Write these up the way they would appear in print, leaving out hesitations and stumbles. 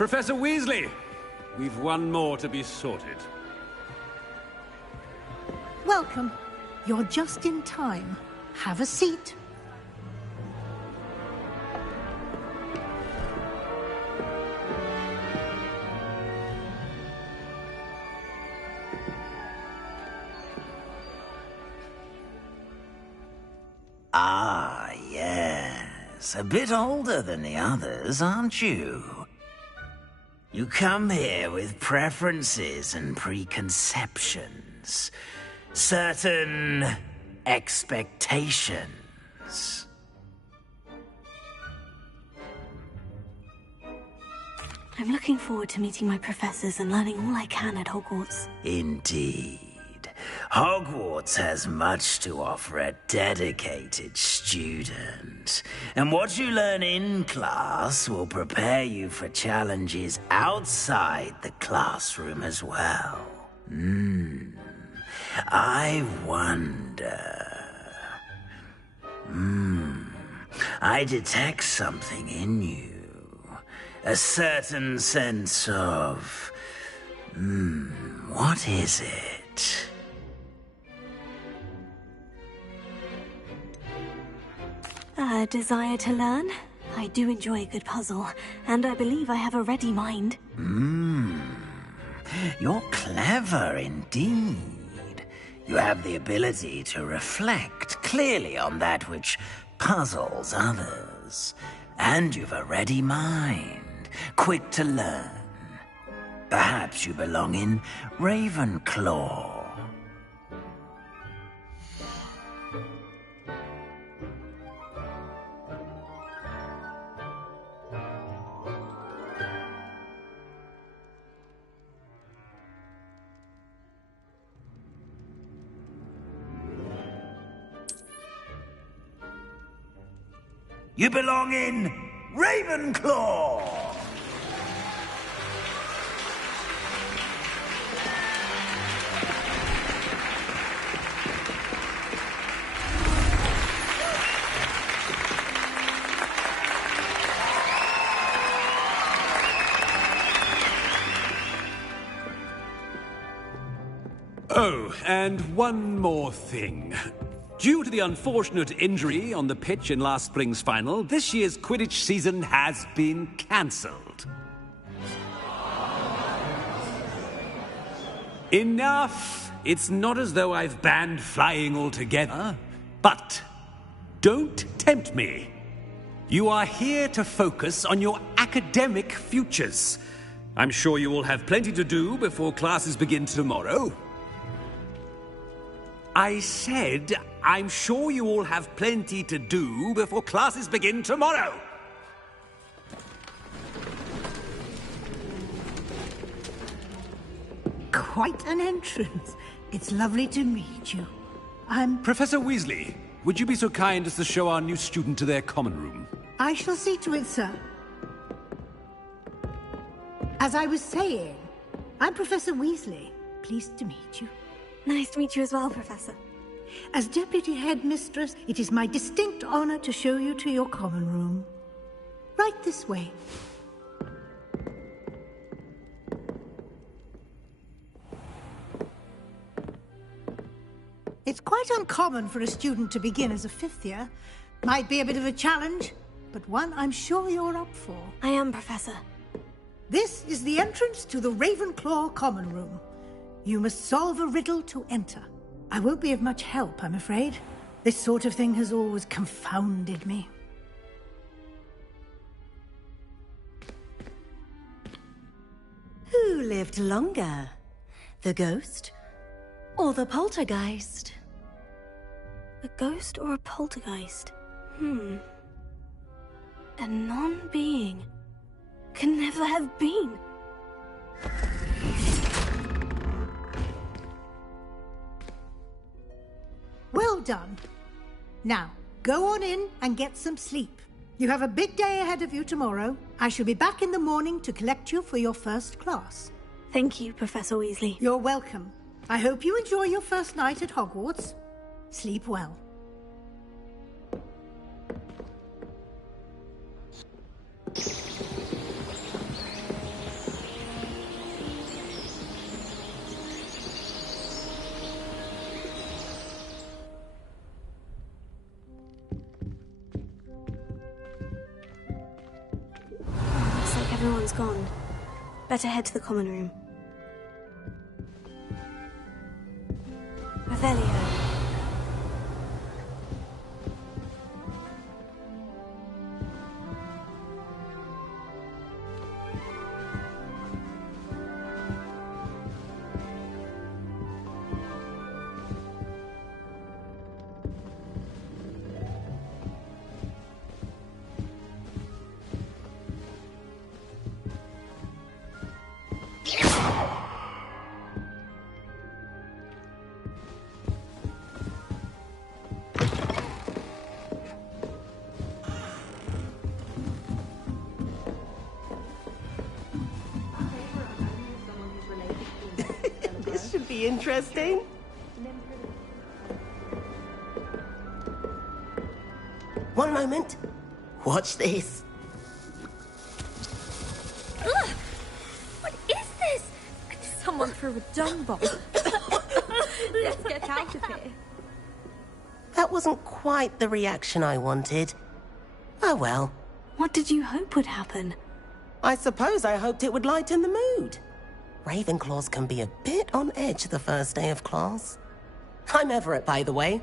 Professor Weasley! We've one more to be sorted. Welcome. You're just in time. Have a seat. Ah, yes. A bit older than the others, aren't you? You come here with preferences and preconceptions. Certain expectations. I'm looking forward to meeting my professors and learning all I can at Hogwarts. Indeed. Hogwarts has much to offer a dedicated student. And what you learn in class will prepare you for challenges outside the classroom as well. I wonder... I detect something in you. A certain sense of... what is it? A desire to learn? I do enjoy a good puzzle, and I believe I have a ready mind. You're clever indeed. You have the ability to reflect clearly on that which puzzles others. And you've a ready mind, quick to learn. Perhaps you belong in Ravenclaw. You belong in Ravenclaw! Oh, and one more thing. Due to the unfortunate injury on the pitch in last spring's final, this year's Quidditch season has been cancelled. Enough! It's not as though I've banned flying altogether. But don't tempt me. You are here to focus on your academic futures. I'm sure you will have plenty to do before classes begin tomorrow. I said, I'm sure you all have plenty to do before classes begin tomorrow. Quite an entrance. It's lovely to meet you. Professor Weasley, would you be so kind as to show our new student to their common room? I shall see to it, sir. As I was saying, I'm Professor Weasley. Pleased to meet you. Nice to meet you as well, Professor. As Deputy Headmistress, it is my distinct honor to show you to your common room. Right this way. It's quite uncommon for a student to begin as a fifth year. Might be a bit of a challenge, but one I'm sure you're up for. I am, Professor. This is the entrance to the Ravenclaw common room. You must solve a riddle to enter. I won't be of much help, I'm afraid. This sort of thing has always confounded me. Who lived longer? The ghost or the poltergeist? A ghost or a poltergeist? A non-being can never have been. Well done. Now, go on in and get some sleep. You have a big day ahead of you tomorrow. I shall be back in the morning to collect you for your first class. Thank you, Professor Weasley. You're welcome. I hope you enjoy your first night at Hogwarts. Sleep well. Everyone's gone. Better head to the common room. Revelio. This should be interesting. One moment. Watch this. Ugh! What is this? Someone threw a dung bomb. Let's get out of here. That wasn't quite the reaction I wanted. Oh well. What did you hope would happen? I suppose I hoped it would lighten the mood. Ravenclaws can be a bit on edge the first day of class. I'm Everett, by the way.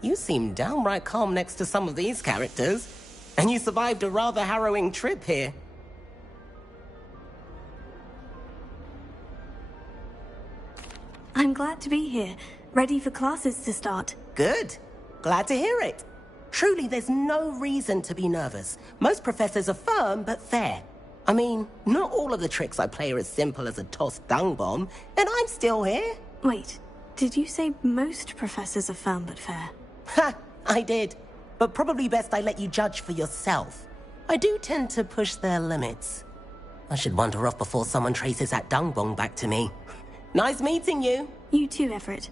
You seem downright calm next to some of these characters, and you survived a rather harrowing trip here. I'm glad to be here, ready for classes to start. Good. Glad to hear it. Truly, there's no reason to be nervous. Most professors are firm but fair. I mean, not all of the tricks I play are as simple as a tossed dung bomb, and I'm still here. Wait, did you say most professors are firm but fair? Ha! I did. But probably best I let you judge for yourself. I do tend to push their limits. I should wander off before someone traces that dung bomb back to me. Nice meeting you. You too, Everett.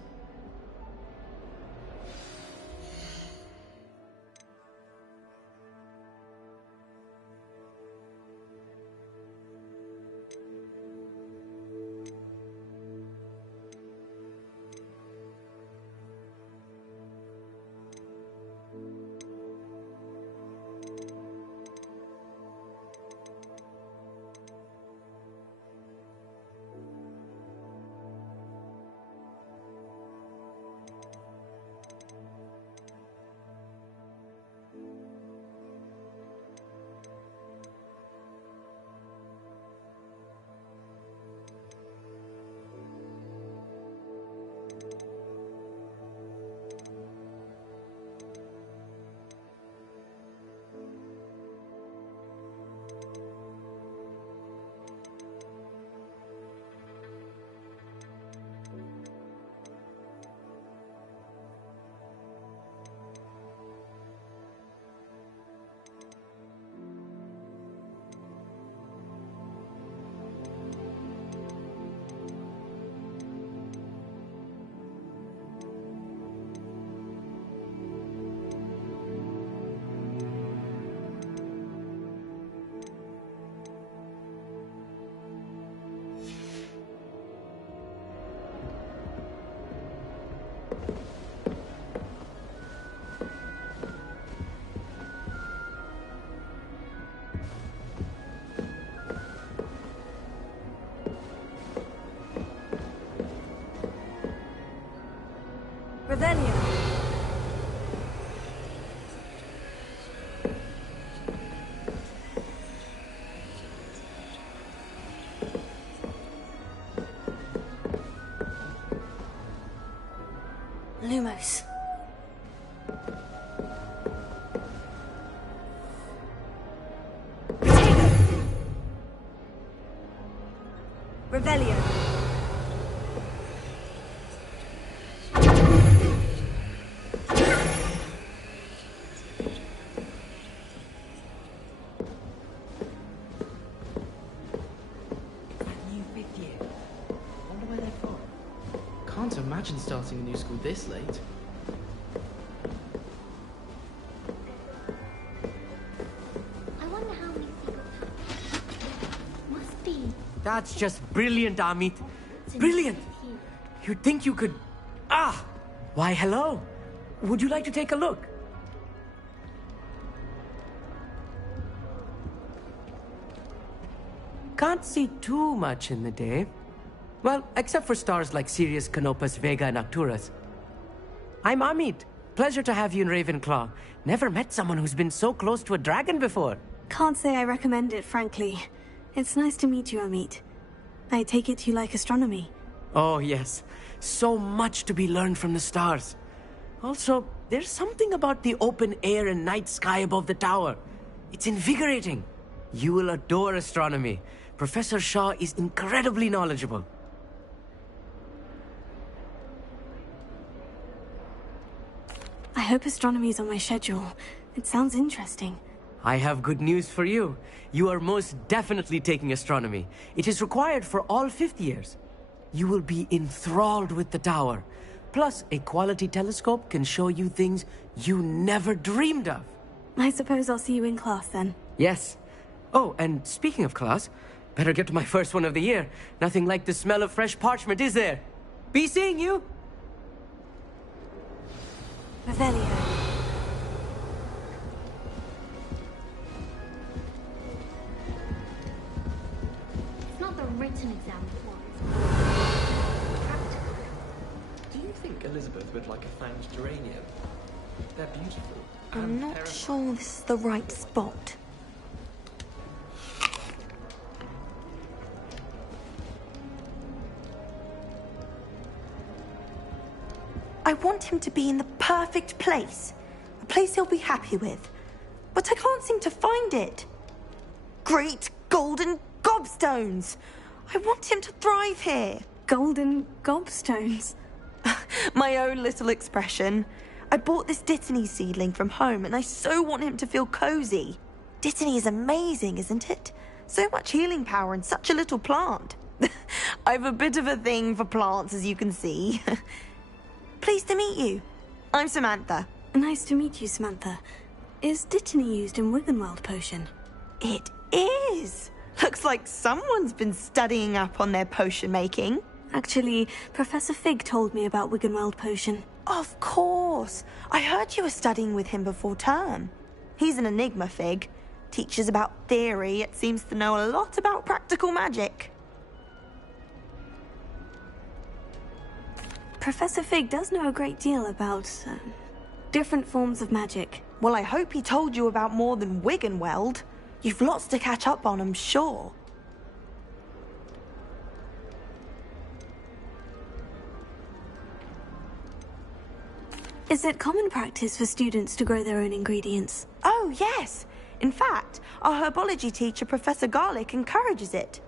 Revelio. Lumos. Revelio. Can't imagine starting a new school this late. I wonder how many people must be. That's just brilliant, Amit. Brilliant! You'd think you could... Ah! Why, hello. Would you like to take a look? can't see too much in the day. Well, except for stars like Sirius, Canopus, Vega, and Arcturus. I'm Amit. Pleasure to have you in Ravenclaw. Never met someone who's been so close to a dragon before. Can't say I recommend it, frankly. It's nice to meet you, Amit. I take it you like astronomy. Oh, yes. So much to be learned from the stars. Also, there's something about the open air and night sky above the tower. It's invigorating. You will adore astronomy. Professor Shaw is incredibly knowledgeable. I hope astronomy's on my schedule. It sounds interesting. I have good news for you. You are most definitely taking astronomy. It is required for all 5th years. You will be enthralled with the tower. Plus, a quality telescope can show you things you never dreamed of. I suppose I'll see you in class then. Yes. Oh, and speaking of class, better get to my first one of the year. Nothing like the smell of fresh parchment, is there? Be seeing you! Revelio. It's not the written exam that worries me. Practical. Do you think Elizabeth would like a fanged geranium? They're beautiful. I'm and not terrifying. sure this is the right spot. I want him to be in the perfect place. A place he'll be happy with. But I can't seem to find it. Great golden gobstones! I want him to thrive here. Golden gobstones. My own little expression. I bought this Dittany seedling from home and I so want him to feel cozy. Dittany is amazing, isn't it? So much healing power in such a little plant. I've a bit of a thing for plants, as you can see. Pleased to meet you. I'm Samantha. Nice to meet you, Samantha. Is Dittany used in Wiggenweld potion? It is. Looks like someone's been studying up on their potion making. Actually, Professor Fig told me about Wiggenweld potion. Of course. I heard you were studying with him before term. He's an enigma, Fig. Teaches about theory, yet seems to know a lot about practical magic. Professor Fig does know a great deal about different forms of magic. Well, I hope he told you about more than Wiggenweld. You've lots to catch up on, I'm sure. Is it common practice for students to grow their own ingredients? Oh, yes. In fact, our herbology teacher, Professor Garlick, encourages it.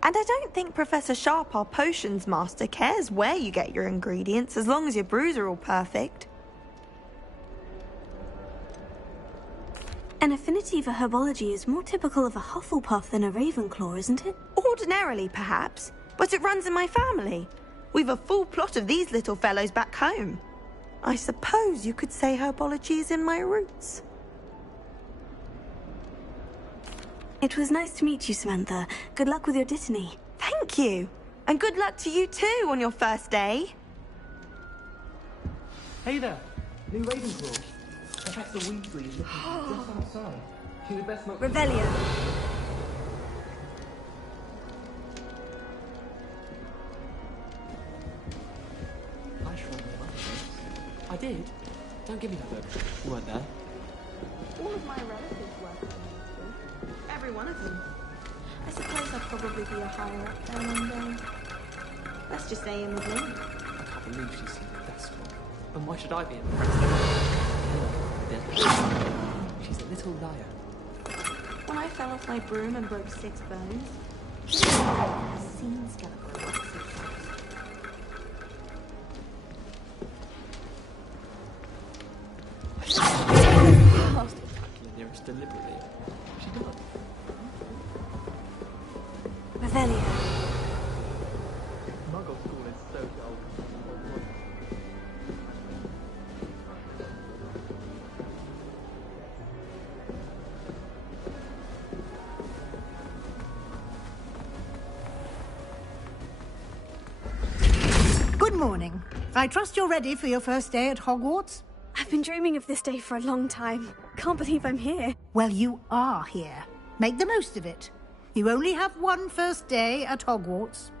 And I don't think Professor Sharp, our potions master, cares where you get your ingredients, as long as your brews are all perfect. An affinity for herbology is more typical of a Hufflepuff than a Ravenclaw, isn't it? Ordinarily, perhaps, but it runs in my family. We've a full plot of these little fellows back home. I suppose you could say herbology is in my roots. It was nice to meet you, Samantha. Good luck with your Dittany. Thank you. And good luck to you too on your first day. Hey there, new Ravenclaw. Professor Weasley is looking just outside. She'd best not. Revelio. I shrunk them up. I did. Don't give me that look. You weren't there. All of my relatives work at the school. Every one of them. I suppose I'll probably be a higher up there one day. Let's just say in with me. I can't believe she's seen that strong. And why should I be impressed? She's a little liar. When I fell off my broom and broke 6 bones, a scene skeleton broke 6 bones. Attacking the nearest deliberately. She does. Revelio. Muggle school is so dull. Good morning. I trust you're ready for your first day at Hogwarts? I've been dreaming of this day for a long time. Can't believe I'm here. Well, you are here. Make the most of it. You only have one first day at Hogwarts.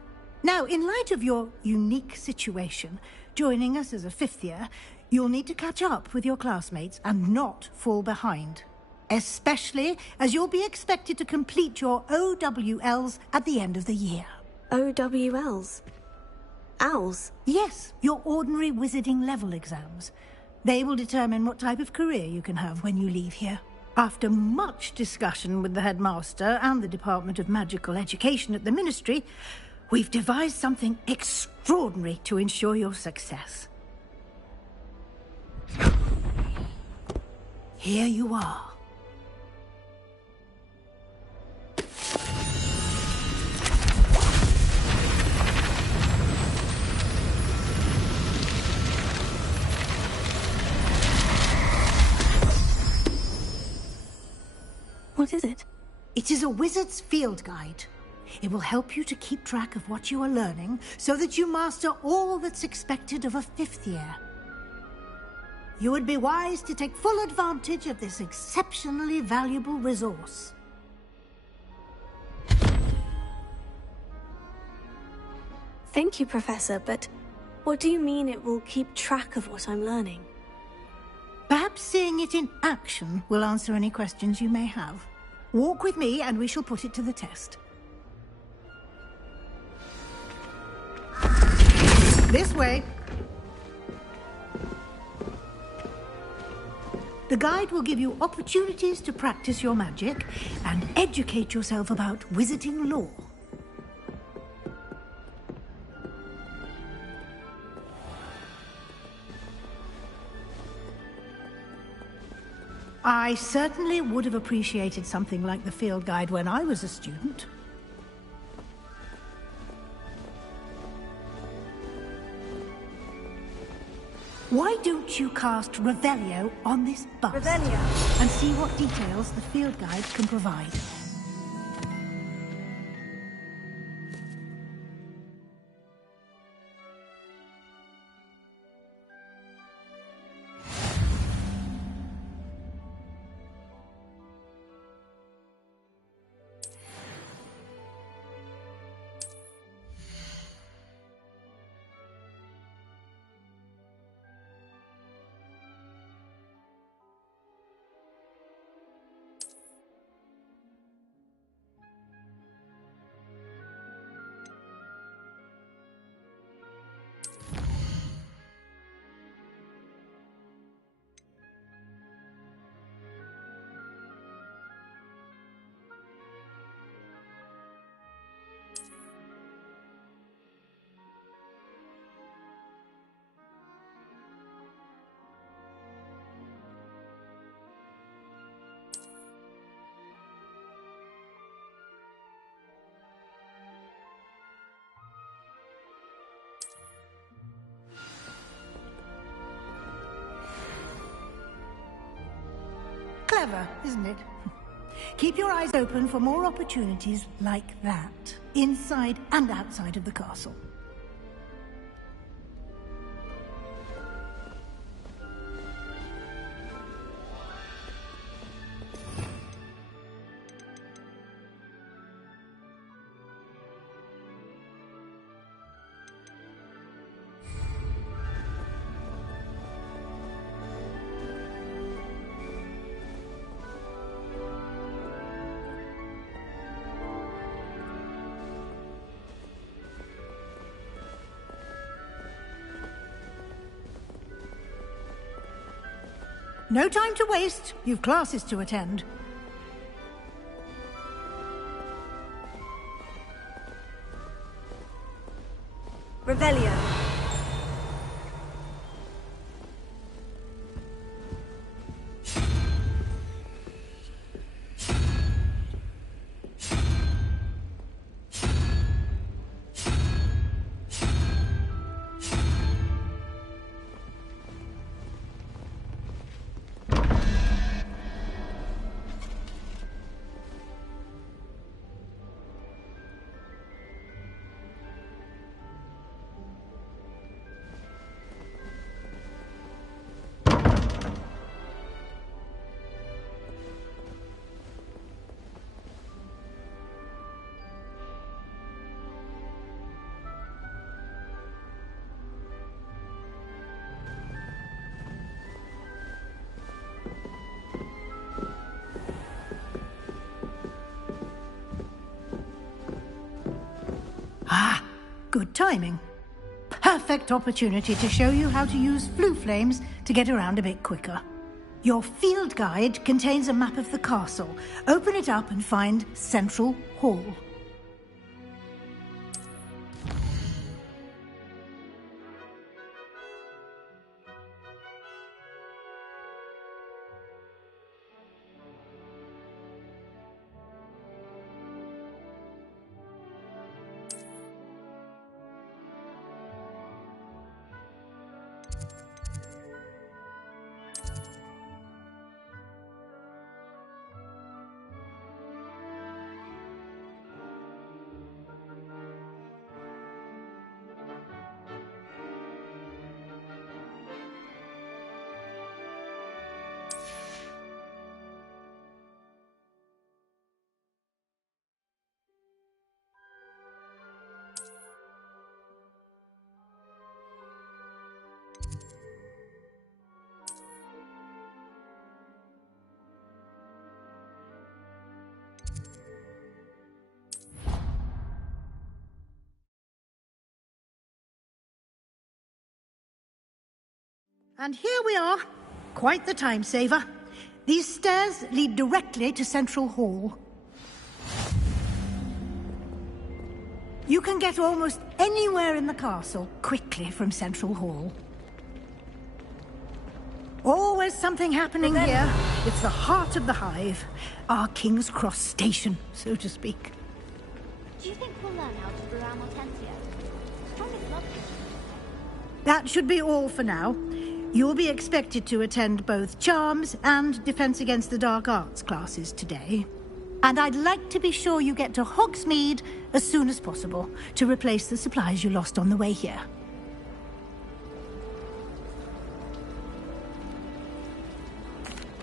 Now, in light of your unique situation, joining us as a fifth year, you'll need to catch up with your classmates and not fall behind. Especially as you'll be expected to complete your OWLs at the end of the year. OWLs? Owls? Yes, your ordinary wizarding level exams. They will determine what type of career you can have when you leave here. After much discussion with the headmaster and the Department of Magical Education at the Ministry, we've devised something extraordinary to ensure your success. Here you are. What is it? It is a wizard's field guide. It will help you to keep track of what you are learning so that you master all that's expected of a fifth year. You would be wise to take full advantage of this exceptionally valuable resource. Thank you, Professor, but what do you mean it will keep track of what I'm learning? Perhaps seeing it in action will answer any questions you may have. Walk with me and we shall put it to the test. This way. The guide will give you opportunities to practice your magic and educate yourself about wizarding lore. I certainly would have appreciated something like the field guide when I was a student. Why don't you cast Revelio on this bus? Revelio. And see what details the field guide can provide. Clever, isn't it? Keep your eyes open for more opportunities like that, inside and outside of the castle. No time to waste. You've classes to attend. Revelio. timing. Perfect opportunity to show you how to use flue flames to get around a bit quicker. Your field guide contains a map of the castle. Open it up and find Central Hall. And here we are. Quite the time saver. These stairs lead directly to Central Hall. You can get almost anywhere in the castle quickly from Central Hall. Always something happening here. It's the heart of the hive. Our King's Cross station, so to speak. Do you think we'll learn how to brew our Mortensio? Strongest love. That should be all for now. You'll be expected to attend both Charms and Defense Against the Dark Arts classes today. And I'd like to be sure you get to Hogsmeade as soon as possible to replace the supplies you lost on the way here.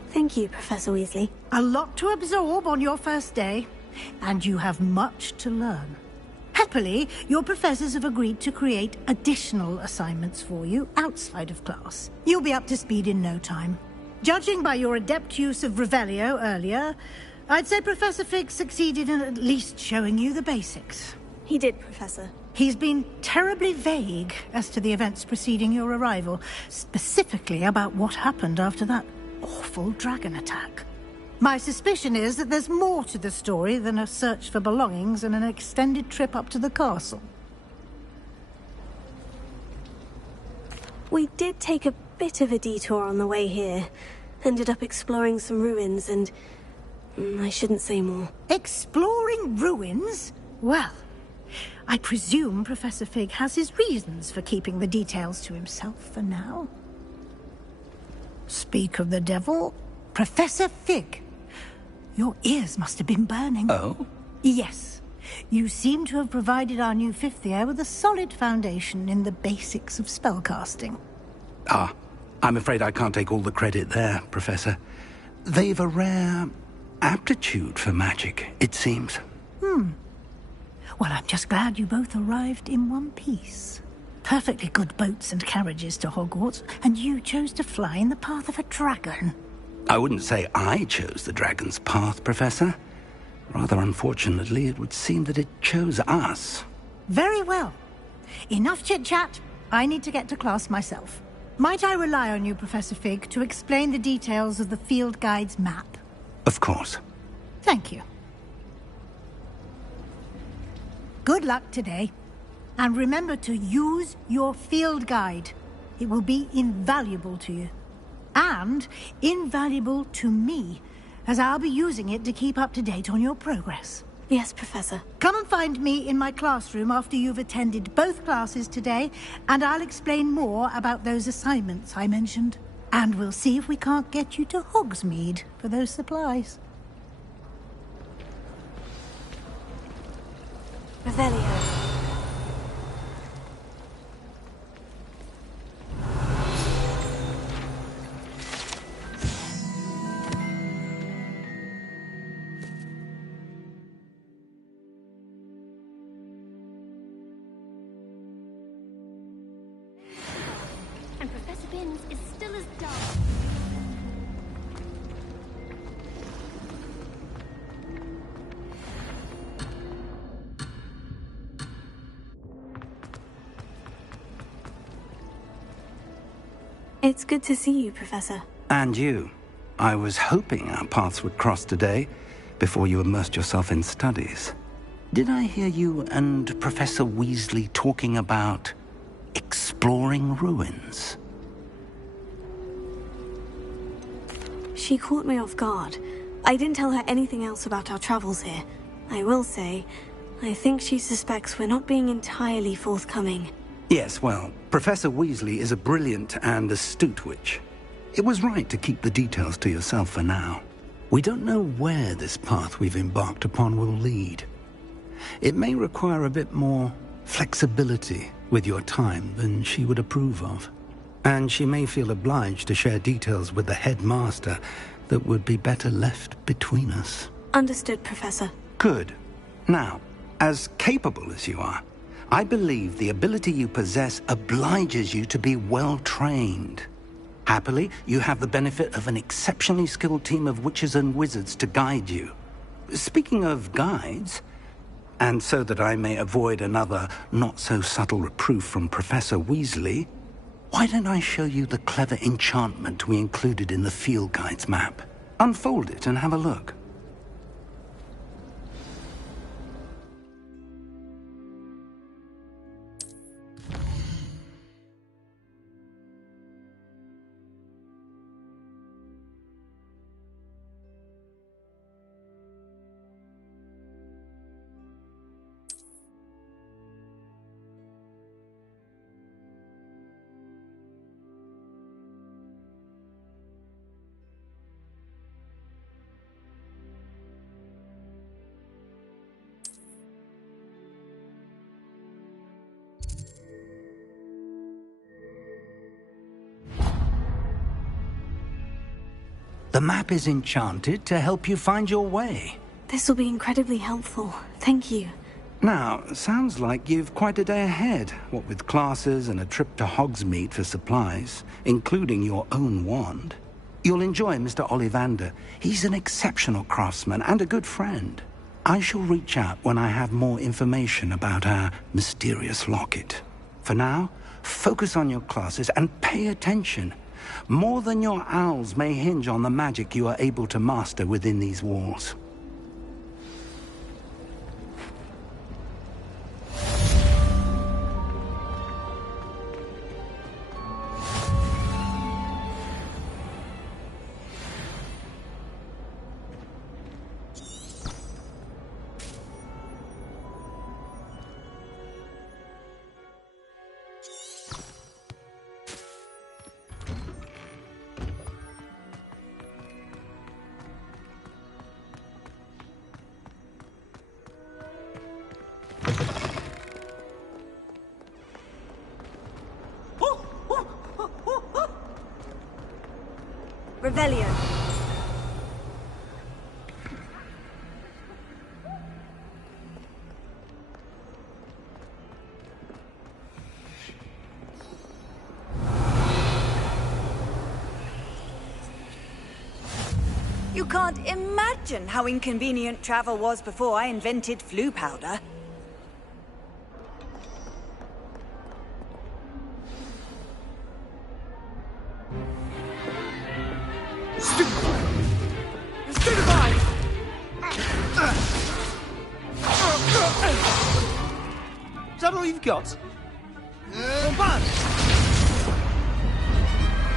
Thank you, Professor Weasley. A lot to absorb on your first day, and you have much to learn. Happily, your professors have agreed to create additional assignments for you outside of class. You'll be up to speed in no time. Judging by your adept use of Revelio earlier, I'd say Professor Fig succeeded in at least showing you the basics. He did, Professor. He's been terribly vague as to the events preceding your arrival, specifically about what happened after that awful dragon attack. My suspicion is that there's more to the story than a search for belongings and an extended trip up to the castle. We did take a bit of a detour on the way here. Ended up exploring some ruins and... I shouldn't say more. Exploring ruins? Well, I presume Professor Fig has his reasons for keeping the details to himself for now. Speak of the devil, Professor Fig. Your ears must have been burning. Oh? Yes. You seem to have provided our new fifth year with a solid foundation in the basics of spellcasting. Ah, I'm afraid I can't take all the credit there, Professor. They've a rare aptitude for magic, it seems. Well, I'm just glad you both arrived in one piece. Perfectly good boats and carriages to Hogwarts, and you chose to fly in the path of a dragon. I wouldn't say I chose the dragon's path, Professor. Rather unfortunately, it would seem that it chose us. Very well. Enough chit-chat. I need to get to class myself. Might I rely on you, Professor Fig, to explain the details of the field guide's map? Of course. Thank you. Good luck today. And remember to use your field guide. It will be invaluable to you. And invaluable to me, as I'll be using it to keep up to date on your progress. Yes, Professor. Come and find me in my classroom after you've attended both classes today, and I'll explain more about those assignments I mentioned. And we'll see if we can't get you to Hogsmeade for those supplies. Revelio. And Professor Binns is still as dumb. It's good to see you, Professor. And you. I was hoping our paths would cross today, before you immersed yourself in studies. Did I hear you and Professor Weasley talking about exploring ruins? She caught me off guard. I didn't tell her anything else about our travels here. I will say, I think she suspects we're not being entirely forthcoming. Yes, well, Professor Weasley is a brilliant and astute witch. It was right to keep the details to yourself for now. We don't know where this path we've embarked upon will lead. It may require a bit more flexibility with your time than she would approve of. And she may feel obliged to share details with the headmaster that would be better left between us. Understood, Professor. Good. Now, as capable as you are, I believe the ability you possess obliges you to be well trained. Happily, you have the benefit of an exceptionally skilled team of witches and wizards to guide you. Speaking of guides, and so that I may avoid another not-so-subtle reproof from Professor Weasley, why don't I show you the clever enchantment we included in the field guide's map? Unfold it and have a look. The map is enchanted to help you find your way. This will be incredibly helpful. Thank you. Now, sounds like you've quite a day ahead, what with classes and a trip to Hogsmeade for supplies, including your own wand. You'll enjoy Mr. Ollivander. He's an exceptional craftsman and a good friend. I shall reach out when I have more information about our mysterious locket. For now, focus on your classes and pay attention. More than your owls may hinge on the magic you are able to master within these walls. Revelio. You can't imagine how inconvenient travel was before I invented flu powder. Is that all you've got?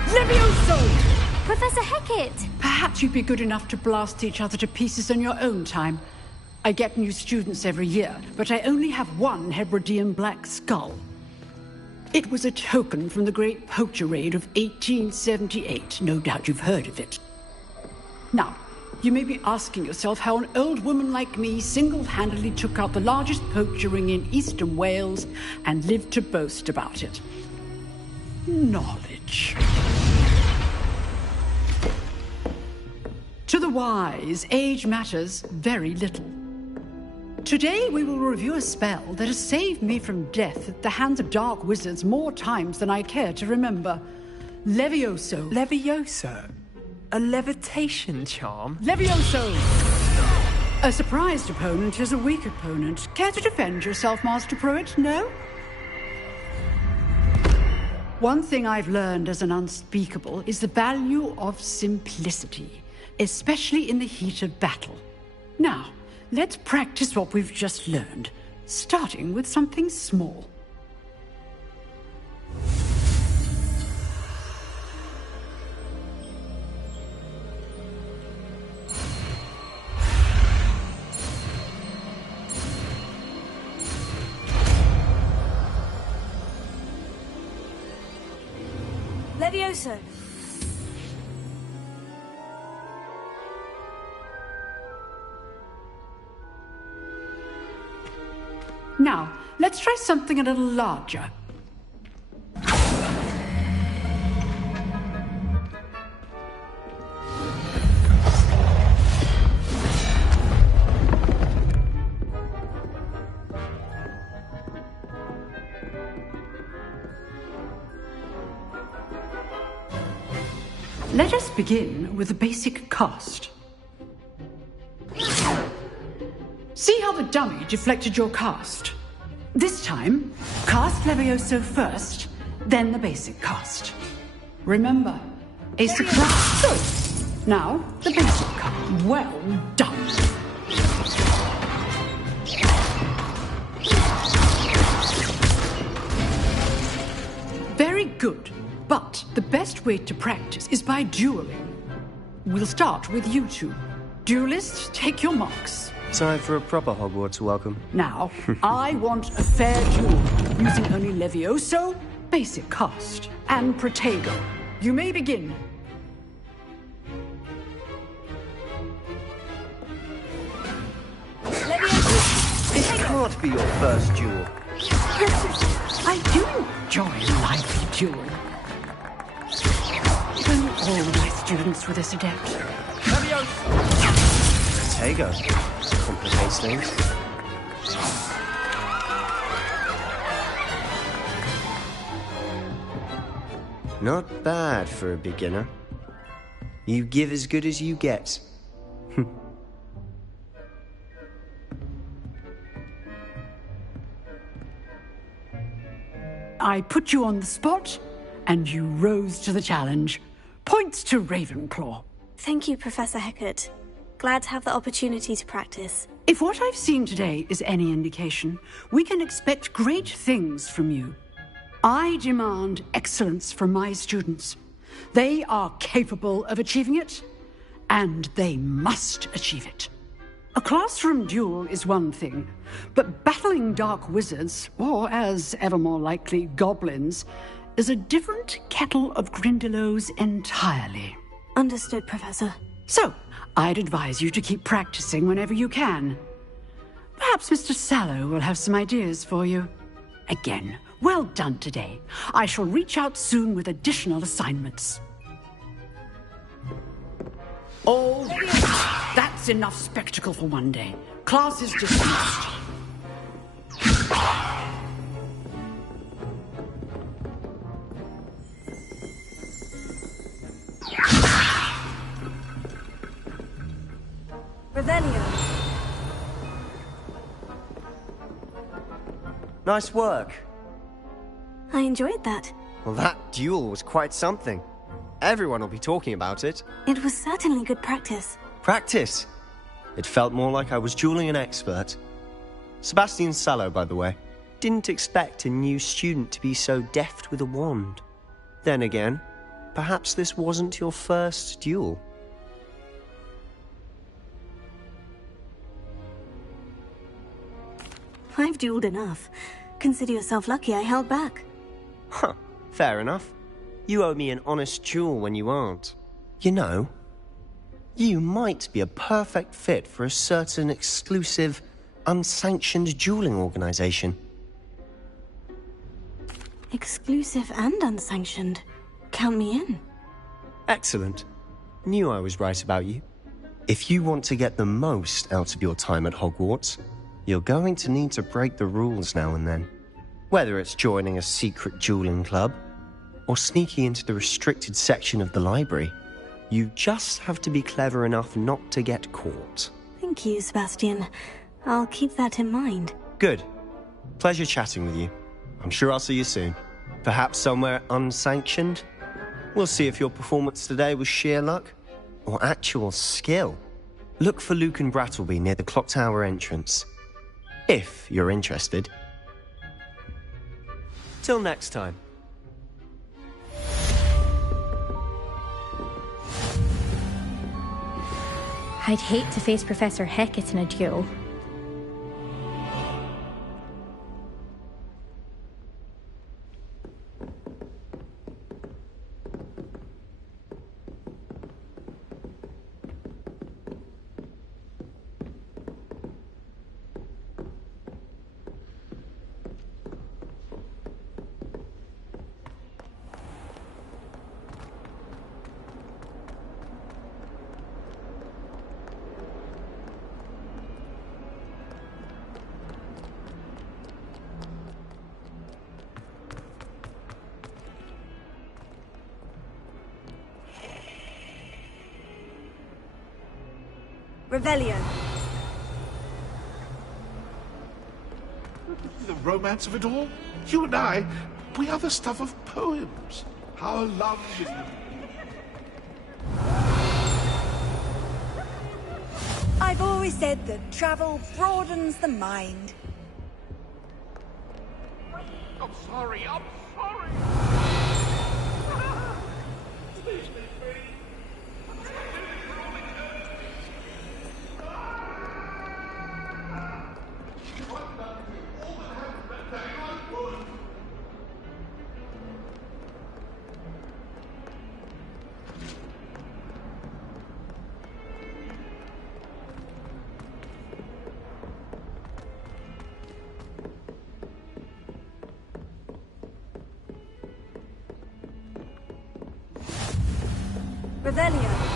Levioso! Professor Hecat! Perhaps you'd be good enough to blast each other to pieces on your own time. I get new students every year, but I only have one Hebridean black skull. It was a token from the Great Poacher Raid of 1878. No doubt you've heard of it. Now, you may be asking yourself how an old woman like me single-handedly took out the largest poacher ring in eastern Wales and lived to boast about it. Knowledge. To the wise, age matters very little. Today we will review a spell that has saved me from death at the hands of dark wizards more times than I care to remember. Levioso. Levioso? A levitation charm? Levioso! A surprised opponent is a weak opponent. Care to defend yourself, Master Pruitt? No? One thing I've learned as an unspeakable is the value of simplicity, especially in the heat of battle. Now, let's practice what we've just learned, starting with something small. Levioso. Now, let's try something a little larger. Let us begin with the basic cast. See how the dummy deflected your cast? This time, cast Levioso first, then the basic cast. Remember, a surprise. So, now, the basic cast. Well done. Very good. But the best way to practice is by dueling. We'll start with you two. Duelists, take your marks. Time for a proper Hogwarts welcome. Now, I want a fair duel, using only Levioso, basic cast, and Protego. You may begin. This can't be your first duel. I do enjoy a lively duel. All my students were this adept. Protego. Complicates things. Not bad for a beginner. You give as good as you get. I put you on the spot, and you rose to the challenge. Points to Ravenclaw. Thank you, Professor Hecat. Glad to have the opportunity to practice. If what I've seen today is any indication, we can expect great things from you. I demand excellence from my students. They are capable of achieving it, and they must achieve it. A classroom duel is one thing, but battling dark wizards, or as ever more likely, goblins, is a different kettle of Grindylows entirely. Understood, Professor. So, I'd advise you to keep practicing whenever you can. Perhaps Mr. Sallow will have some ideas for you. Again, well done today. I shall reach out soon with additional assignments. Oh, that's enough spectacle for one day. Class is dismissed. Revelio. Nice work. I enjoyed that. Well, that duel was quite something. Everyone will be talking about it. It was certainly good practice. Practice? It felt more like I was dueling an expert. Sebastian Sallow, by the way. Didn't expect a new student to be so deft with a wand. Then again, perhaps this wasn't your first duel. I've dueled enough. Consider yourself lucky I held back. Huh, fair enough. You owe me an honest duel when you aren't. You know, you might be a perfect fit for a certain exclusive, unsanctioned dueling organization. Exclusive and unsanctioned. Count me in. Excellent. Knew I was right about you. If you want to get the most out of your time at Hogwarts, you're going to need to break the rules now and then. Whether it's joining a secret dueling club, or sneaking into the restricted section of the library, you just have to be clever enough not to get caught. Thank you, Sebastian. I'll keep that in mind. Good. Pleasure chatting with you. I'm sure I'll see you soon. Perhaps somewhere unsanctioned? We'll see if your performance today was sheer luck or actual skill. Look for Luke and Brattleby near the clock tower entrance. If you're interested. Till next time. I'd hate to face Professor Hecat in a duel. Revelio. The romance of it all? You and I, we are the stuff of poems. Our love is... I've always said that travel broadens the mind. I'm sorry, I'm sorry! Please leave me. Revelio.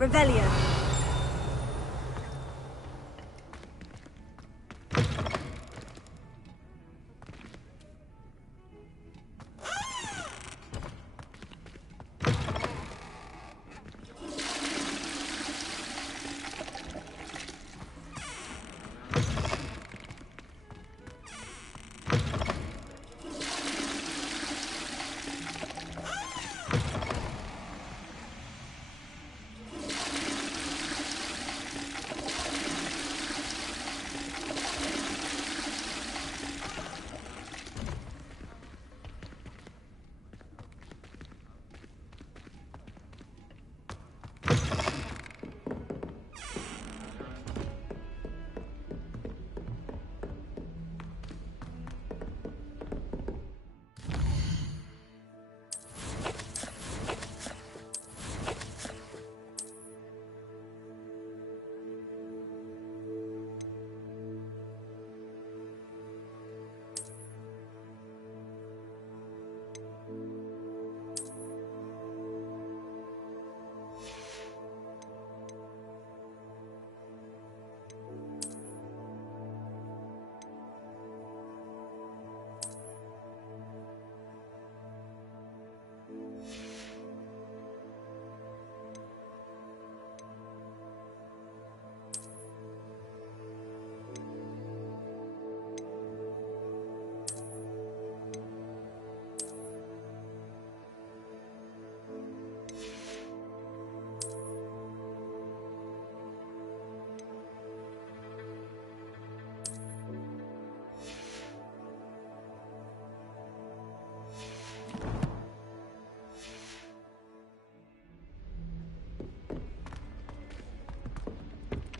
Revelio.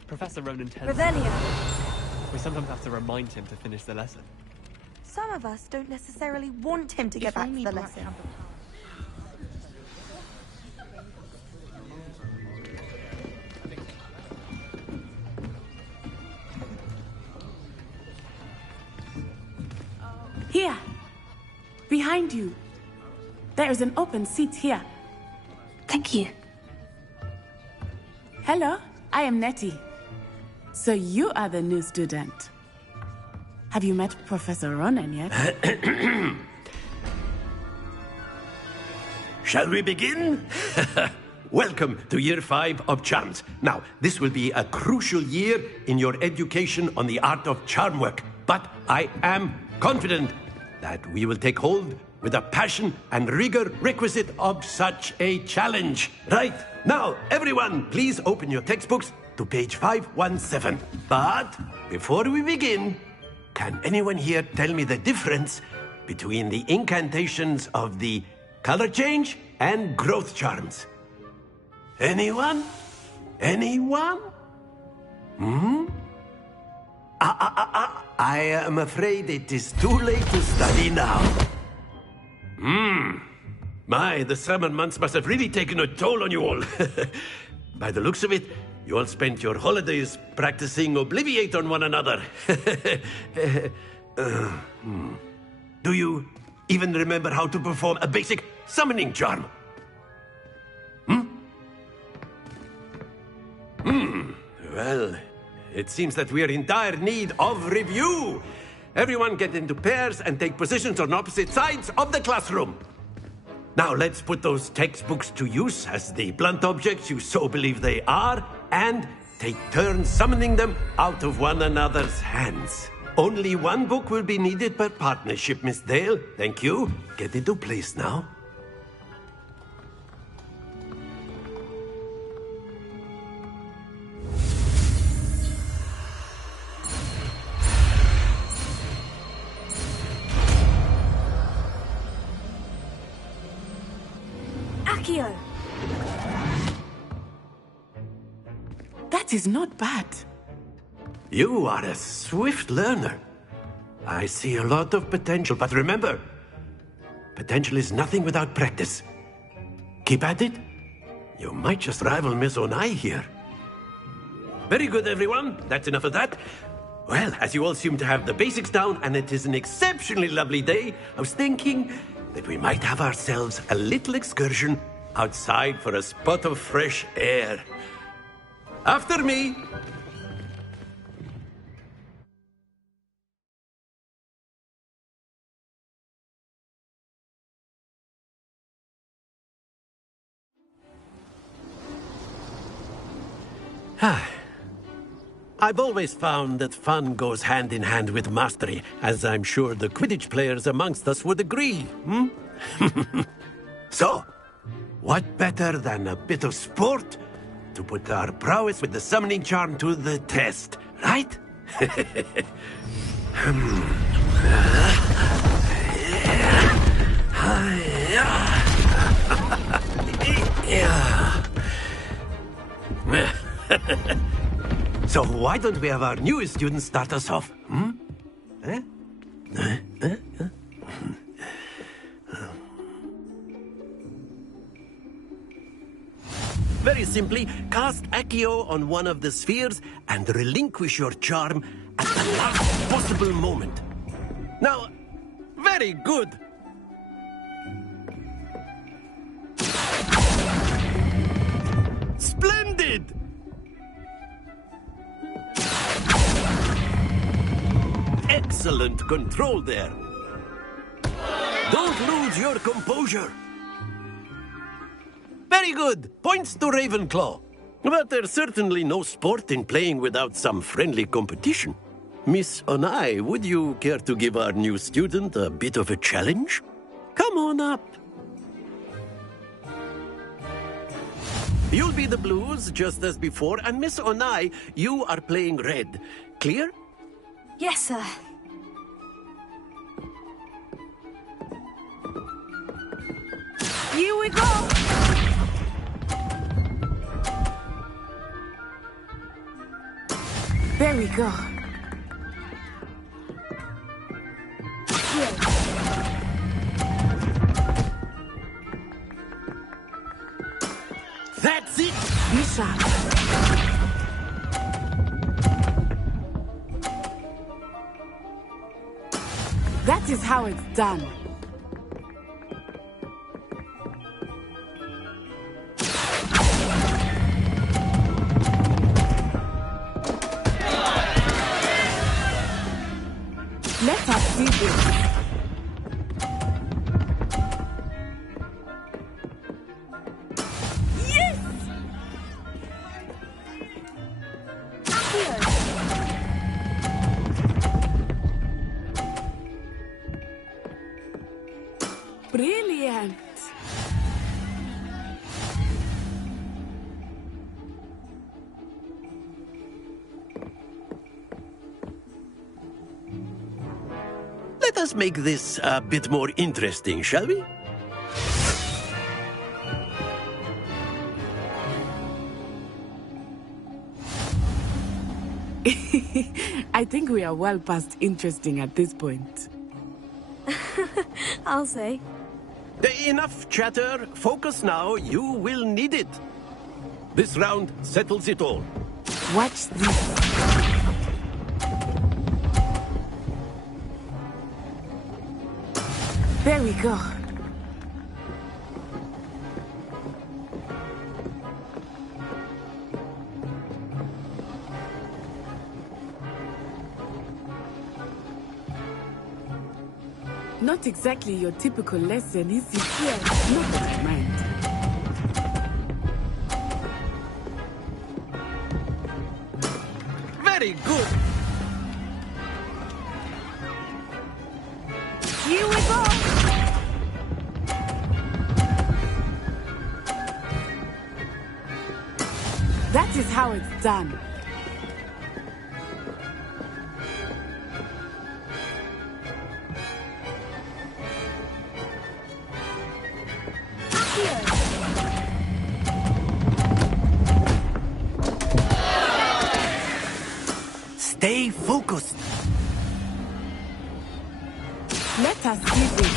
Professor Ronan tells Revelio. we sometimes have to remind him to finish the lesson. Some of us don't necessarily want him to get back to the lesson. Here. Behind you. There is an open seat here. Thank you. Hello, I am Nettie. So you are the new student. Have you met Professor Ronan yet? Shall we begin? Welcome to Year 5 of Charms. Now, this will be a crucial year in your education on the art of charm work. But I am confident that we will take hold with the passion and rigor requisite of such a challenge. Right, now, everyone, please open your textbooks to page 517. But before we begin, can anyone here tell me the difference between the incantations of the color change and growth charms? Anyone? Anyone? I am afraid it is too late to study now. My, the summer months must have really taken a toll on you all. By the looks of it, you all spent your holidays practicing Obliviate on one another. Do you even remember how to perform a basic summoning charm? Well, it seems that we are in dire need of review. Everyone get into pairs and take positions on opposite sides of the classroom. Now let's put those textbooks to use as the blunt objects you so believe they are, and take turns summoning them out of one another's hands. Only one book will be needed per partnership, Miss Dale. Thank you. Get into place now. Accio. That is not bad. You are a swift learner. I see a lot of potential, but remember, potential is nothing without practice. Keep at it. You might just rival Miss Onai here. Very good, everyone. That's enough of that. Well, as you all seem to have the basics down, and it is an exceptionally lovely day, I was thinking that we might have ourselves a little excursion outside for a spot of fresh air. After me! I've always found that fun goes hand in hand with mastery, as I'm sure the Quidditch players amongst us would agree, So, what better than a bit of sport to put our prowess with the summoning charm to the test, right? So why don't we have our newest student start us off? Very simply, cast Accio on one of the spheres and relinquish your charm at the last possible moment. Now, very good. Splendid! Excellent control there. Don't lose your composure. Very good. Points to Ravenclaw. But there's certainly no sport in playing without some friendly competition. Miss Onai, would you care to give our new student a bit of a challenge? Come on up. You'll be the blues, just as before, and Miss Onai, you are playing red. Clear? Yes, sir. Here we go! There we go. That's it! Be sharp. That is how it's done. Let us see this. Yes! Brilliant! Let us make this a bit more interesting, shall we? I think we are well past interesting at this point. I'll say. Enough chatter. Focus now. You will need it. This round settles it all. Watch this. There we go. Not exactly your typical lesson, is it? Yeah, not that I mind. Very good. Here we go. That is how it's done. Stay focused. Let us see this.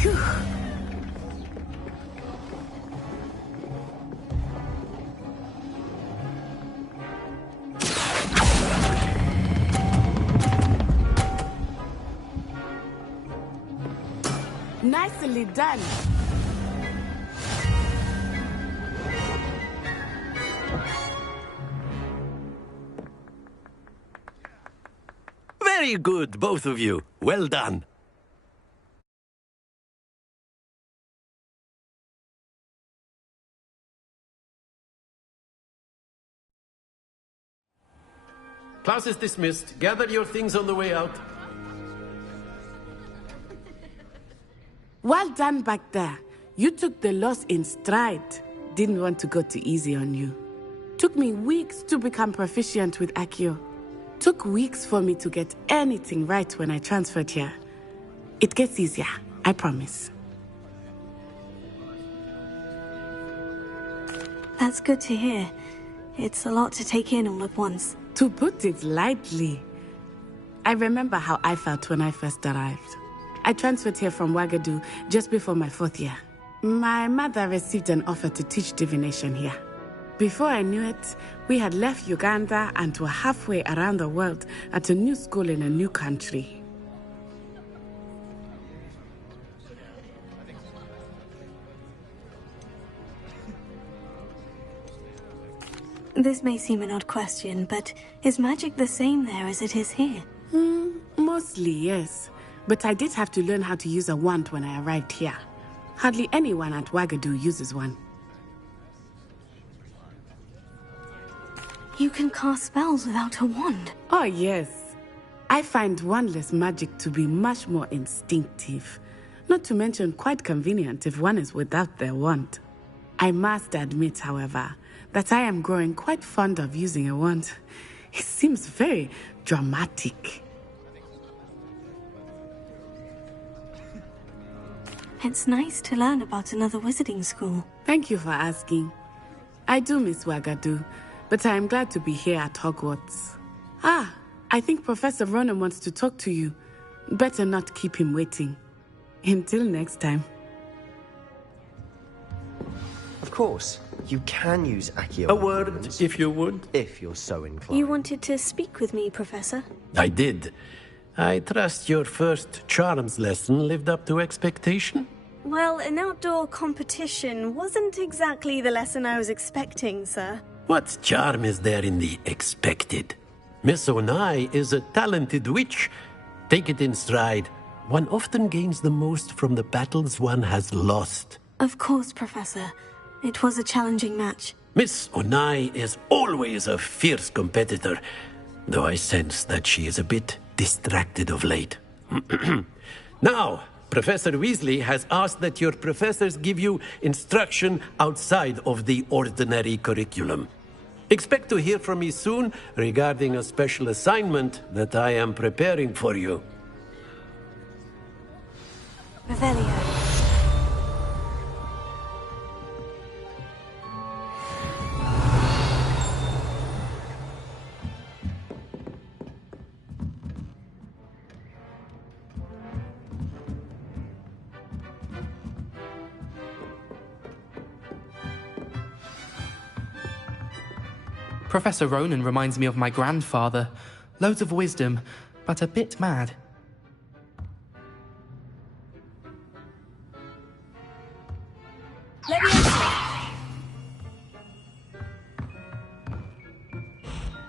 Phew. Nicely done. Very good, both of you. Well done. Class is dismissed. Gather your things on the way out. Well done back there. You took the loss in stride. Didn't want to go too easy on you. Took me weeks to become proficient with Accio. Took weeks for me to get anything right when I transferred here. It gets easier, I promise. That's good to hear. It's a lot to take in all at once. To put it lightly, I remember how I felt when I first arrived. I transferred here from Ouagadougou just before my 4th year. My mother received an offer to teach divination here. Before I knew it, we had left Uganda and were halfway around the world at a new school in a new country. This may seem an odd question, but is magic the same there as it is here? Mostly, yes. But I did have to learn how to use a wand when I arrived here. Hardly anyone at Ouagadougou uses one. You can cast spells without a wand? Oh, yes. I find wandless magic to be much more instinctive. Not to mention quite convenient if one is without their wand. I must admit, however, that I am growing quite fond of using a wand. It seems very dramatic. It's nice to learn about another wizarding school. Thank you for asking. I do miss Ouagadougou, but I am glad to be here at Hogwarts. I think Professor Ronan wants to talk to you. Better not keep him waiting. Until next time. Of course, you can use Accio. A word, if you would. If you're so inclined. You wanted to speak with me, Professor? I did. I trust your first charms lesson lived up to expectation? Well, an outdoor competition wasn't exactly the lesson I was expecting, sir. What charm is there in the expected? Miss Onai is a talented witch. Take it in stride. One often gains the most from the battles one has lost. Of course, Professor. It was a challenging match. Miss Onai is always a fierce competitor, though I sense that she is a bit distracted of late. Now, Professor Weasley has asked that your professors give you instruction outside of the ordinary curriculum. Expect to hear from me soon regarding a special assignment that I am preparing for you. Revelio. Professor Ronan reminds me of my grandfather. Loads of wisdom, but a bit mad.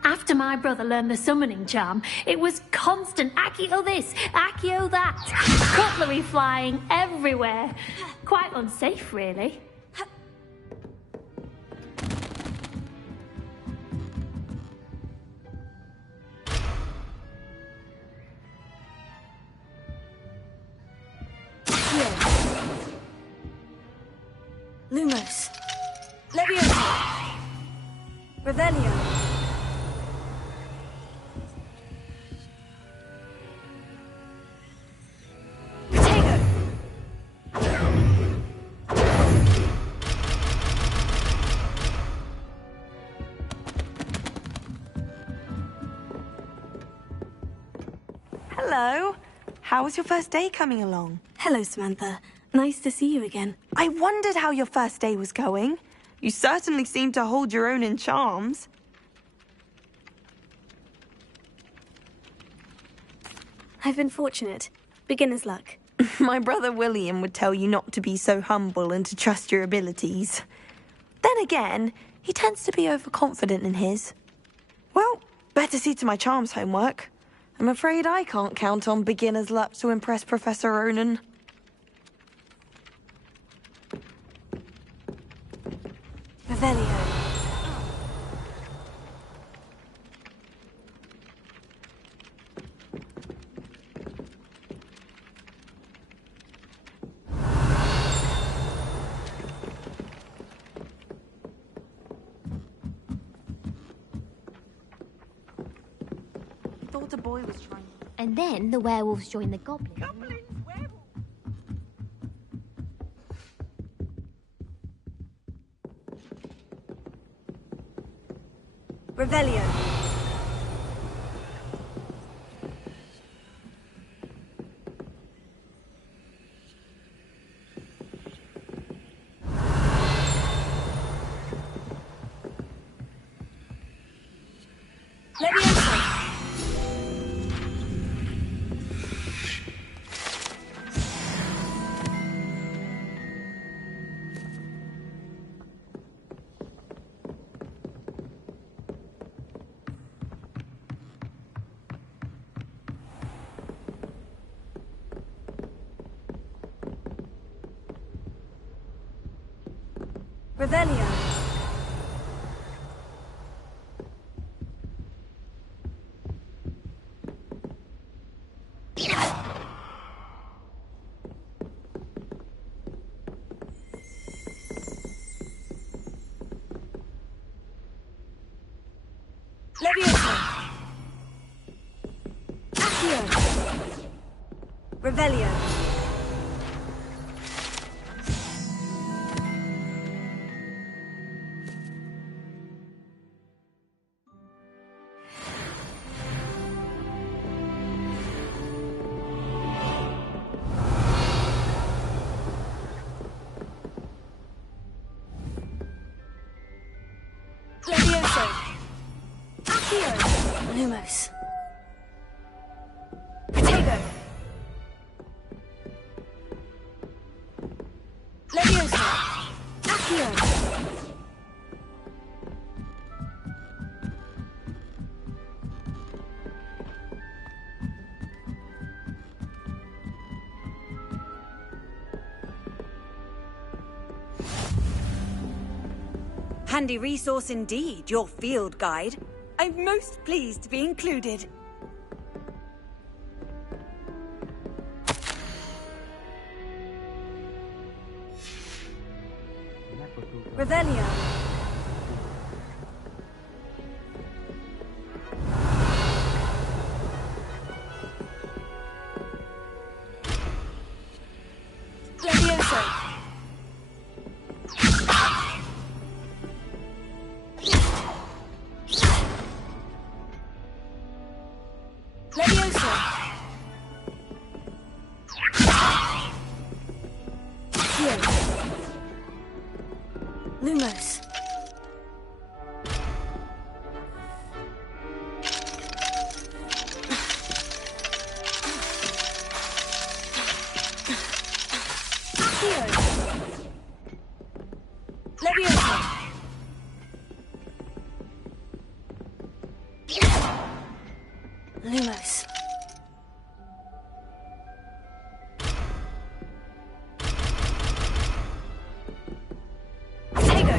After my brother learned the summoning charm, it was constant Accio this, Accio that. Cutlery flying everywhere. Quite unsafe, really. Lumos. Leviosa. Revelio. Hello. How was your first day coming along? Hello, Samantha. Nice to see you again. I wondered how your first day was going. You certainly seem to hold your own in charms. I've been fortunate. Beginner's luck. My brother William would tell you not to be so humble and to trust your abilities. Then again, he tends to be overconfident in his. Well, better see to my charms homework. I'm afraid I can't count on beginner's luck to impress Professor Ronan. Revelio. Thought a boy was trying. And then the werewolves joined the goblins. Revelio. Revelio. Leviosa. Accio. Revelio. Levioso. Accio. Lumos. Protego. Levioso. Accio. Handy resource indeed, your field guide. I'm most pleased to be included. Revelio. Levioso. Levioso. Here. Lumos. Accio. Levioso. Lumos. Protego.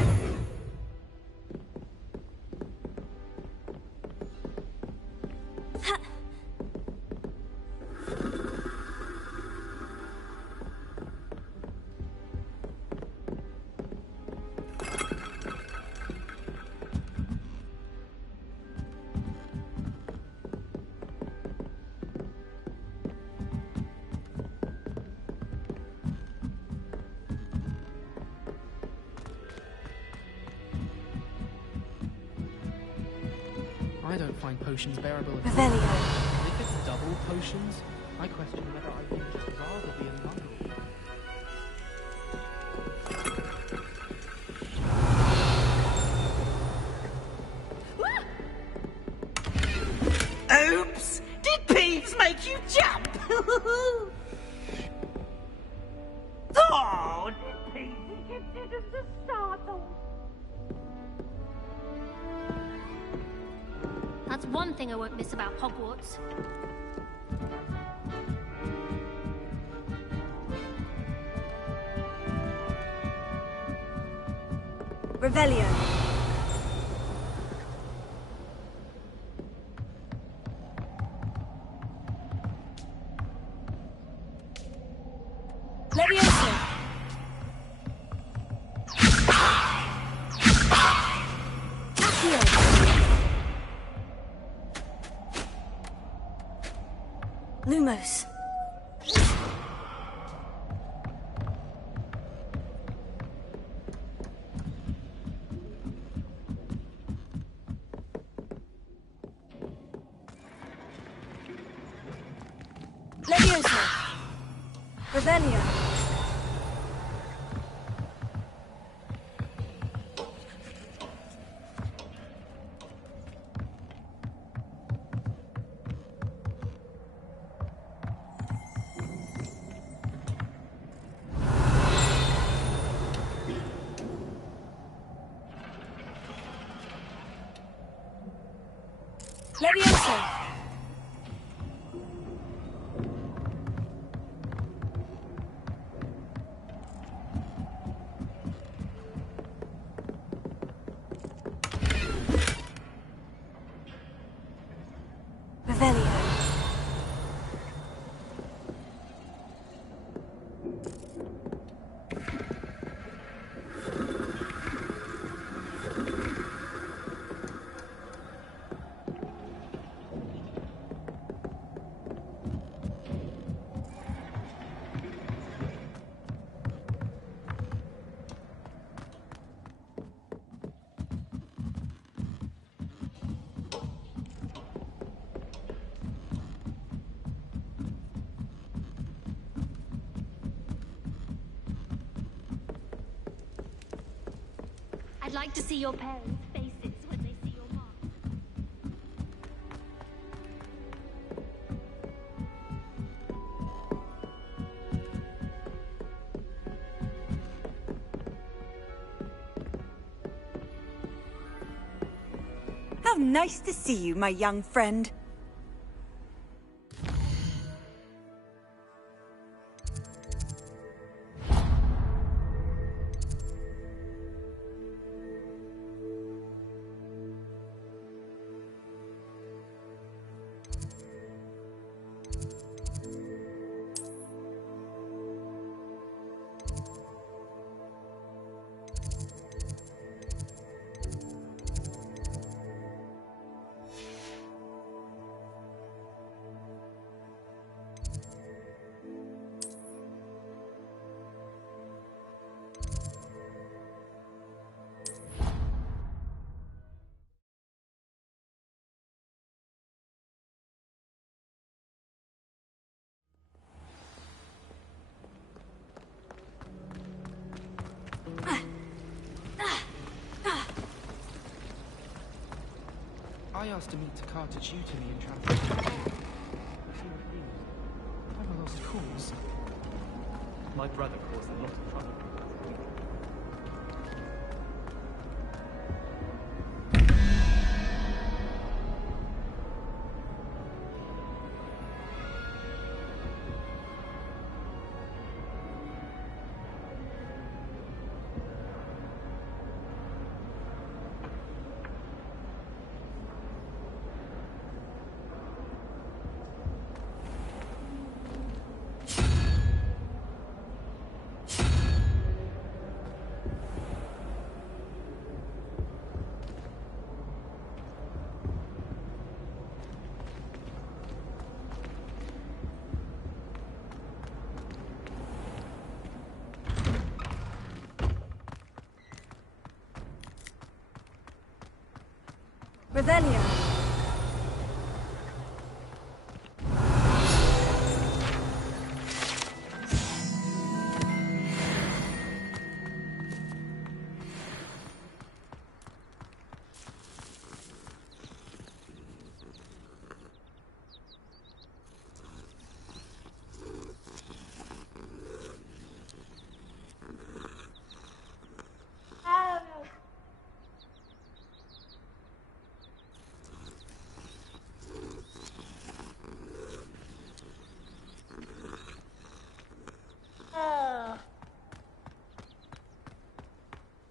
I don't find potions bearable at all. Revelio. If it's double potions, I question whether I would just rather be a muggle. Oops! Did Peeves make you jump? thing I won't miss about Hogwarts. Revelio. Levioso. Accio. Lumos. Levioso. Revelio. Levioso. Revelio. I'd like to see your parents' faces when they see your mark. How nice to see you, my young friend. I asked to meet Takar to tutor me in translation. She refused. I'm a lost cause. My brother caused a lot of trouble. Revelio.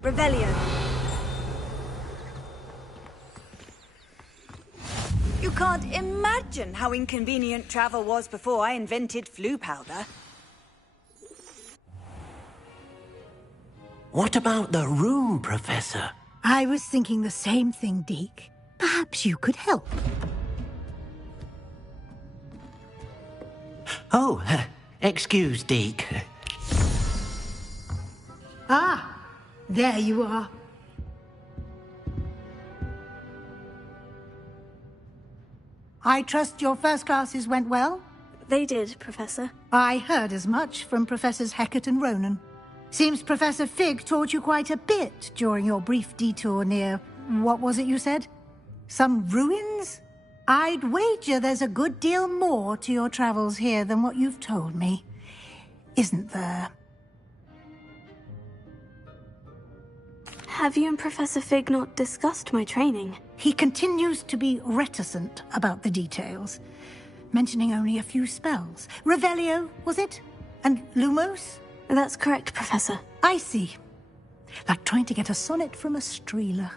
Revelio. You can't imagine how inconvenient travel was before I invented flu powder. What about the room, Professor? I was thinking the same thing, Deke. Perhaps you could help. Oh, excuse, Deke. Ah, there you are. I trust your first classes went well? They did, Professor. I heard as much from Professors Hecat and Ronan. Seems Professor Fig taught you quite a bit during your brief detour near... what was it you said? Some ruins? I'd wager there's a good deal more to your travels here than what you've told me. Isn't there? Have you and Professor Fig not discussed my training? He continues to be reticent about the details, mentioning only a few spells. Revelio, was it? And Lumos? That's correct, Professor. I see. Like trying to get a sonnet from a streeler.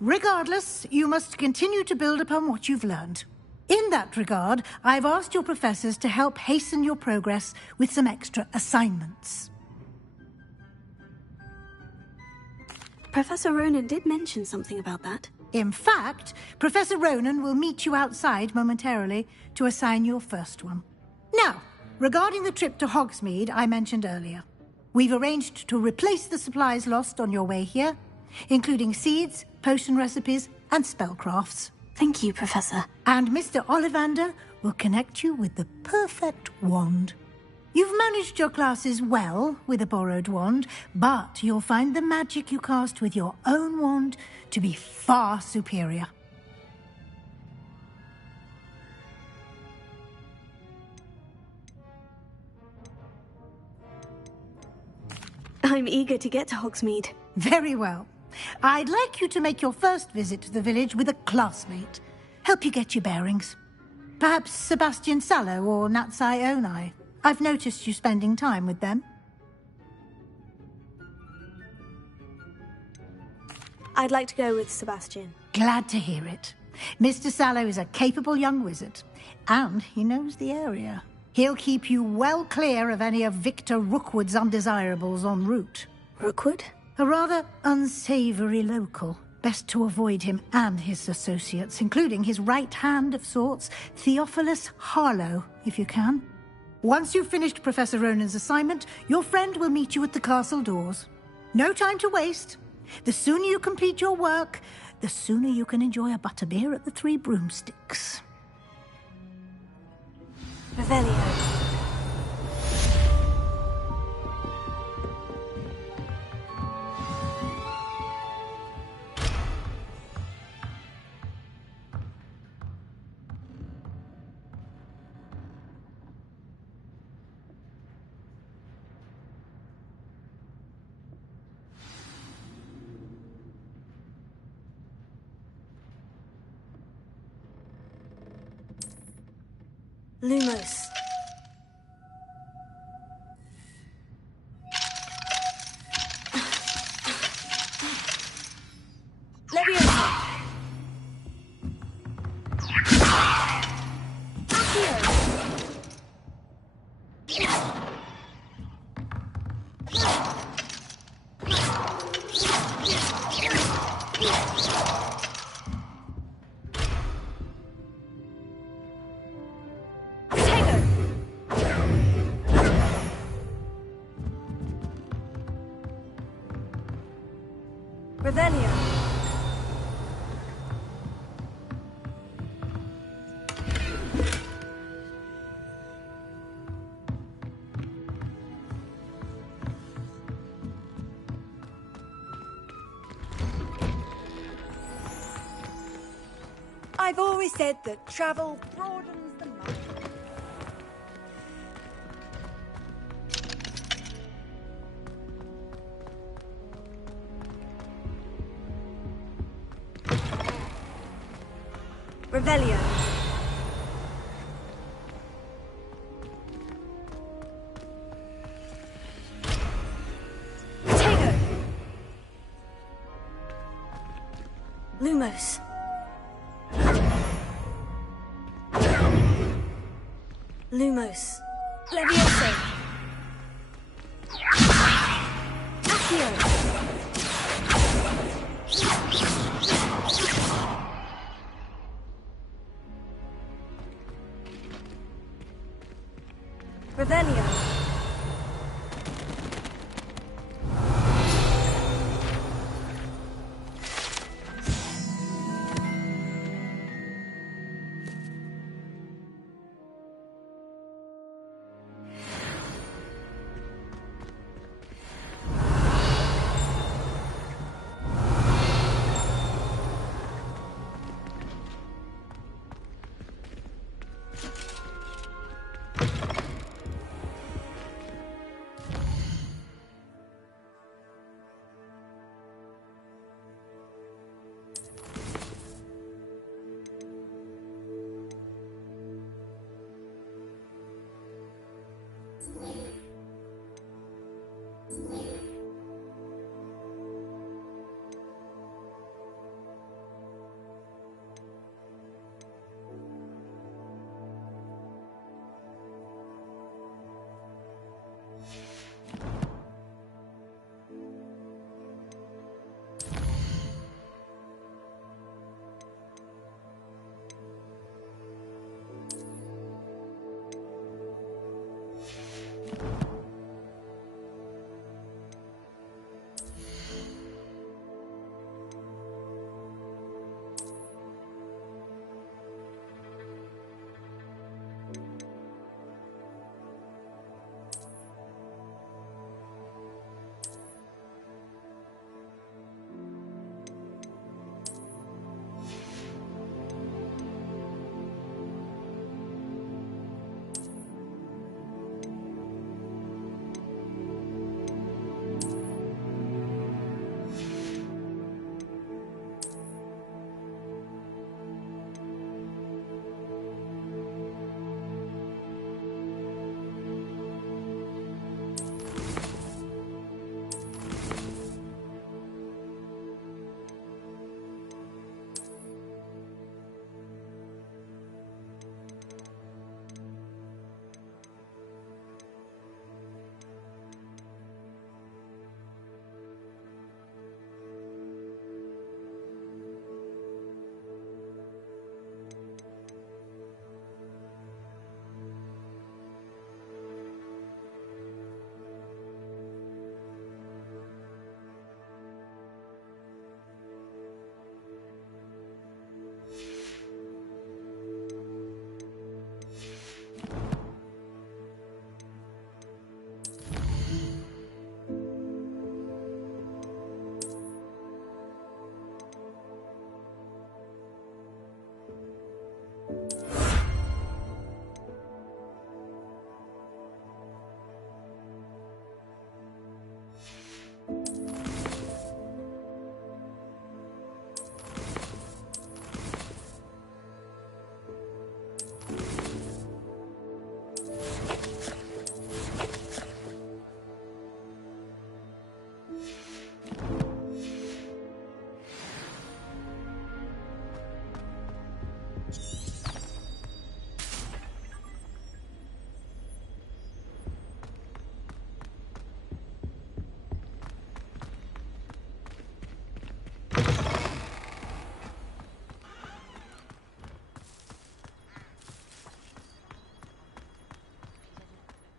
Regardless, you must continue to build upon what you've learned. In that regard, I've asked your professors to help hasten your progress with some extra assignments. Professor Ronan did mention something about that. In fact, Professor Ronan will meet you outside momentarily to assign your first one. Now, regarding the trip to Hogsmeade I mentioned earlier, we've arranged to replace the supplies lost on your way here, including seeds, potion recipes, and spellcrafts. Thank you, Professor. And Mr. Ollivander will connect you with the perfect wand. You've managed your classes well with a borrowed wand, but you'll find the magic you cast with your own wand to be far superior. I'm eager to get to Hogsmeade. Very well. I'd like you to make your first visit to the village with a classmate. Help you get your bearings. Perhaps Sebastian Sallow or Natsai Onai. I've noticed you spending time with them. I'd like to go with Sebastian. Glad to hear it. Mr. Sallow is a capable young wizard, and he knows the area. He'll keep you well clear of any of Victor Rookwood's undesirables en route. Rookwood? A rather unsavory local. Best to avoid him and his associates, including his right hand of sorts, Theophilus Harlow, if you can. Once you've finished Professor Ronan's assignment, your friend will meet you at the castle doors. No time to waste. The sooner you complete your work, the sooner you can enjoy a butterbeer at the Three Broomsticks. Revelio. Lumos. Revelio. I've always said that travel broadens the mind. Revelio. Lumos. Lumos. Levioso. Accio. Revelio.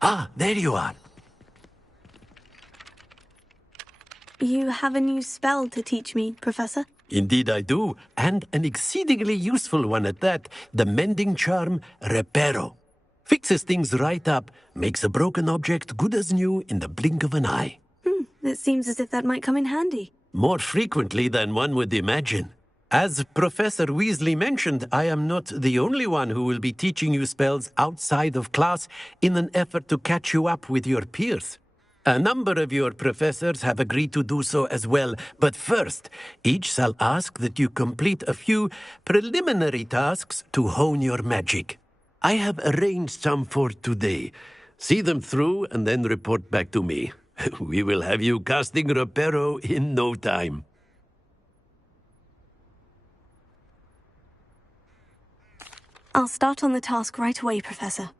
Ah, there you are. You have a new spell to teach me, Professor? Indeed I do, and an exceedingly useful one at that. The mending charm, Reparo. Fixes things right up, makes a broken object good as new in the blink of an eye. It seems as if that might come in handy. More frequently than one would imagine. As Professor Weasley mentioned, I am not the only one who will be teaching you spells outside of class in an effort to catch you up with your peers. A number of your professors have agreed to do so as well, but first, each shall ask that you complete a few preliminary tasks to hone your magic. I have arranged some for today. See them through and then report back to me. We will have you casting Reparo in no time. I'll start on the task right away, Professor.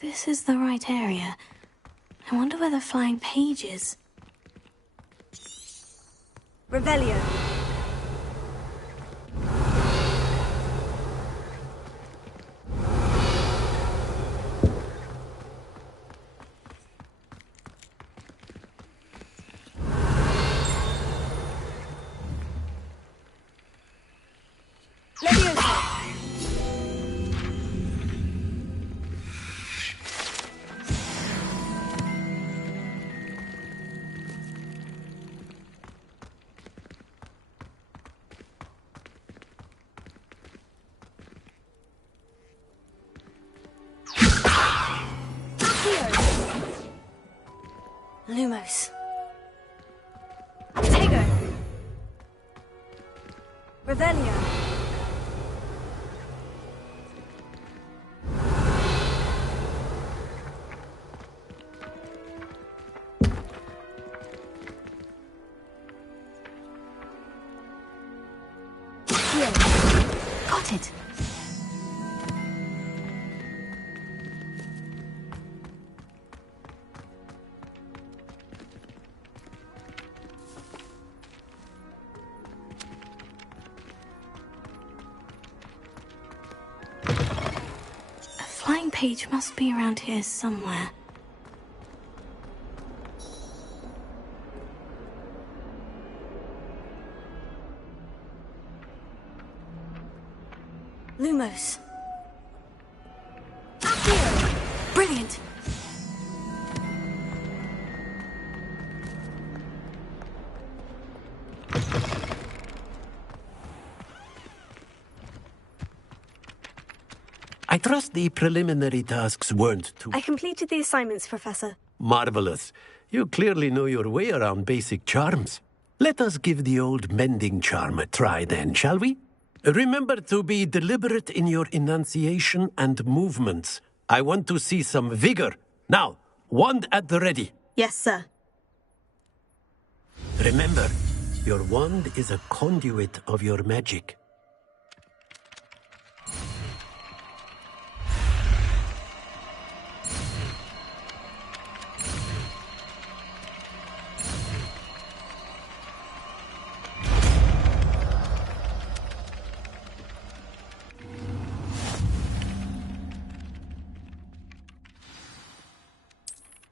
This is the right area. I wonder where the flying page is. Revelio. Lumos. Tego. Revelio. Here. Got it. Page must be around here somewhere. Lumos. Accio! Brilliant! I trust the preliminary tasks weren't too... I completed the assignments, Professor. Marvelous. You clearly know your way around basic charms. Let us give the old mending charm a try then, shall we? Remember to be deliberate in your enunciation and movements. I want to see some vigor. Now, wand at the ready. Yes, sir. Remember, your wand is a conduit of your magic.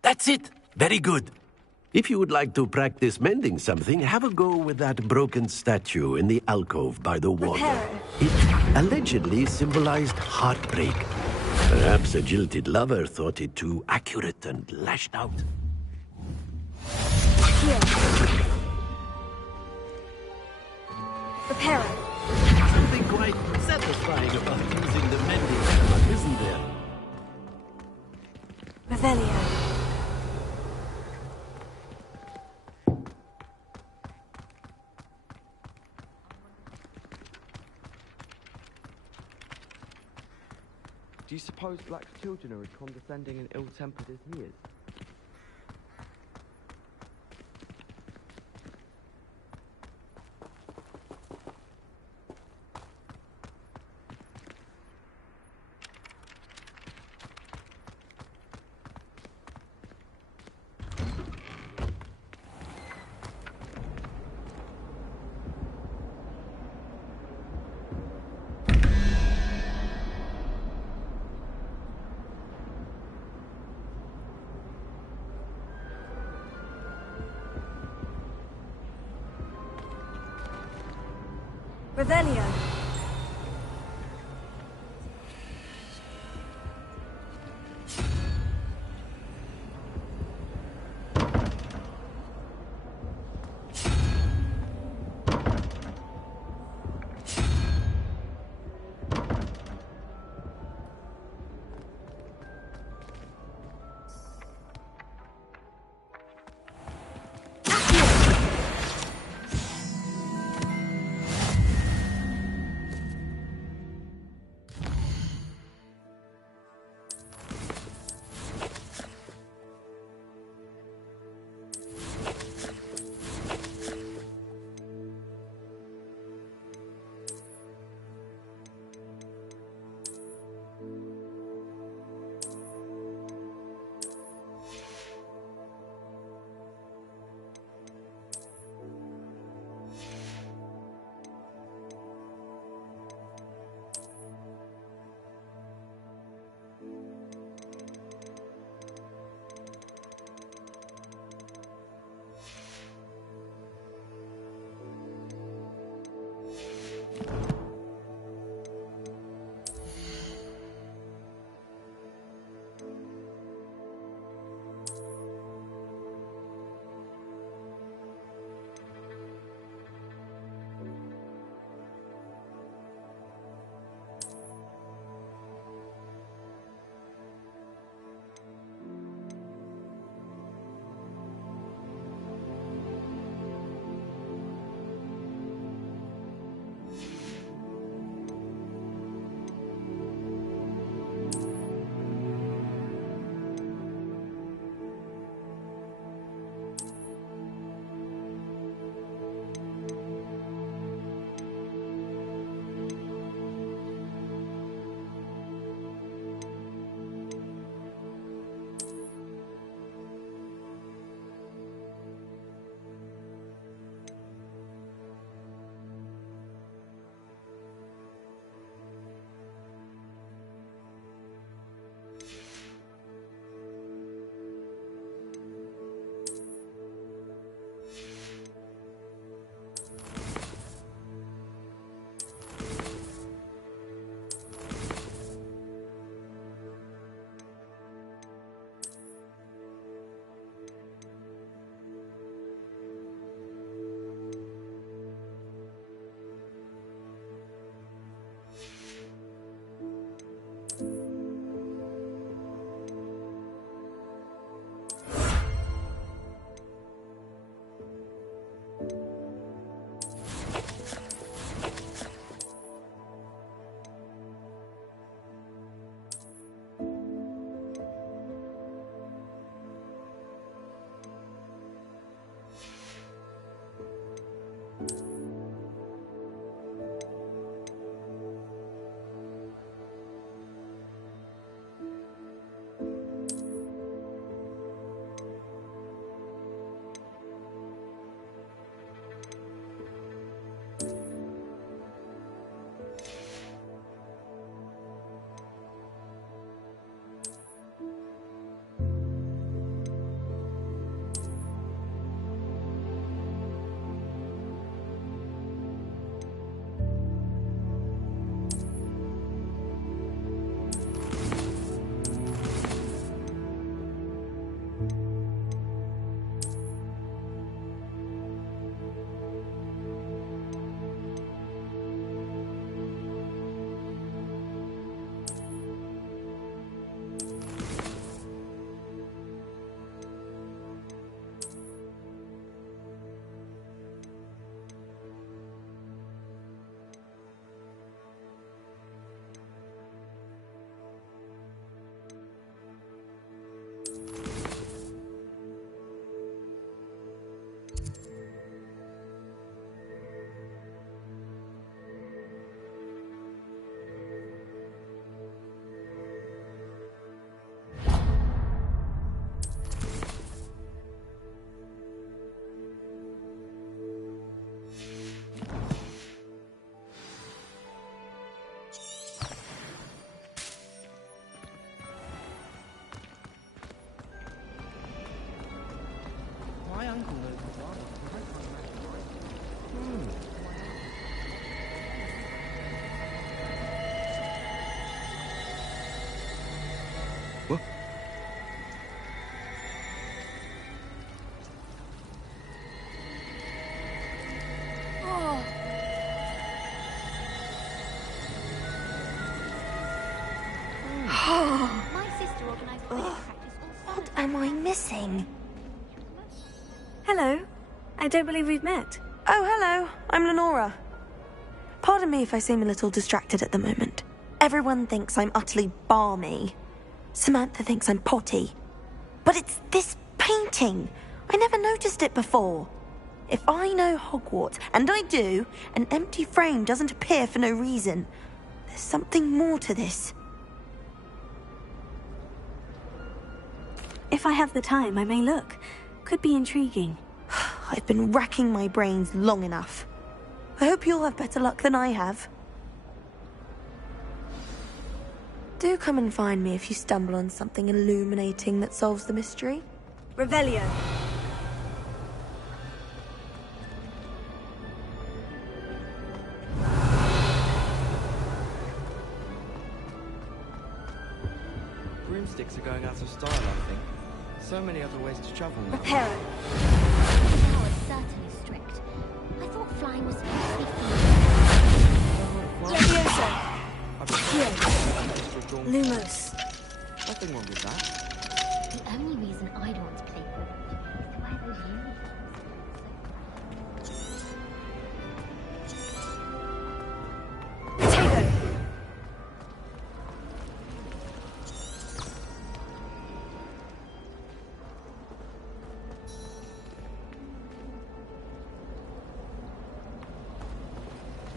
That's it. Very good. If you would like to practice mending something, have a go with that broken statue in the alcove by the water. It allegedly symbolized heartbreak. Perhaps a jilted lover thought it too accurate and lashed out. Here. Reparo. Something quite satisfying about using the mending hammer, isn't there? Revelio. Do you suppose black children are as condescending and ill-tempered as he is? Revelio. uncle knows his father. What? Oh. My sister organised a wedding practice all What am I missing? Hello. I don't believe we've met. Oh, hello. I'm Lenora. Pardon me if I seem a little distracted at the moment. Everyone thinks I'm utterly balmy. Samantha thinks I'm potty. But it's this painting. I never noticed it before. If I know Hogwarts, and I do, an empty frame doesn't appear for no reason. There's something more to this. If I have the time, I may look. Could be intriguing. I've been racking my brains long enough. I hope you'll have better luck than I have. Do come and find me if you stumble on something illuminating that solves the mystery. Revelio. Broomsticks are going out of style, I think. So many other ways to travel now. Reparo. now is certainly strict. I thought flying was supposed to be fun. Levioso. Here. Lumos. Nothing wrong with that. The only reason I don't want to play ball is to wear those uniforms. Potato.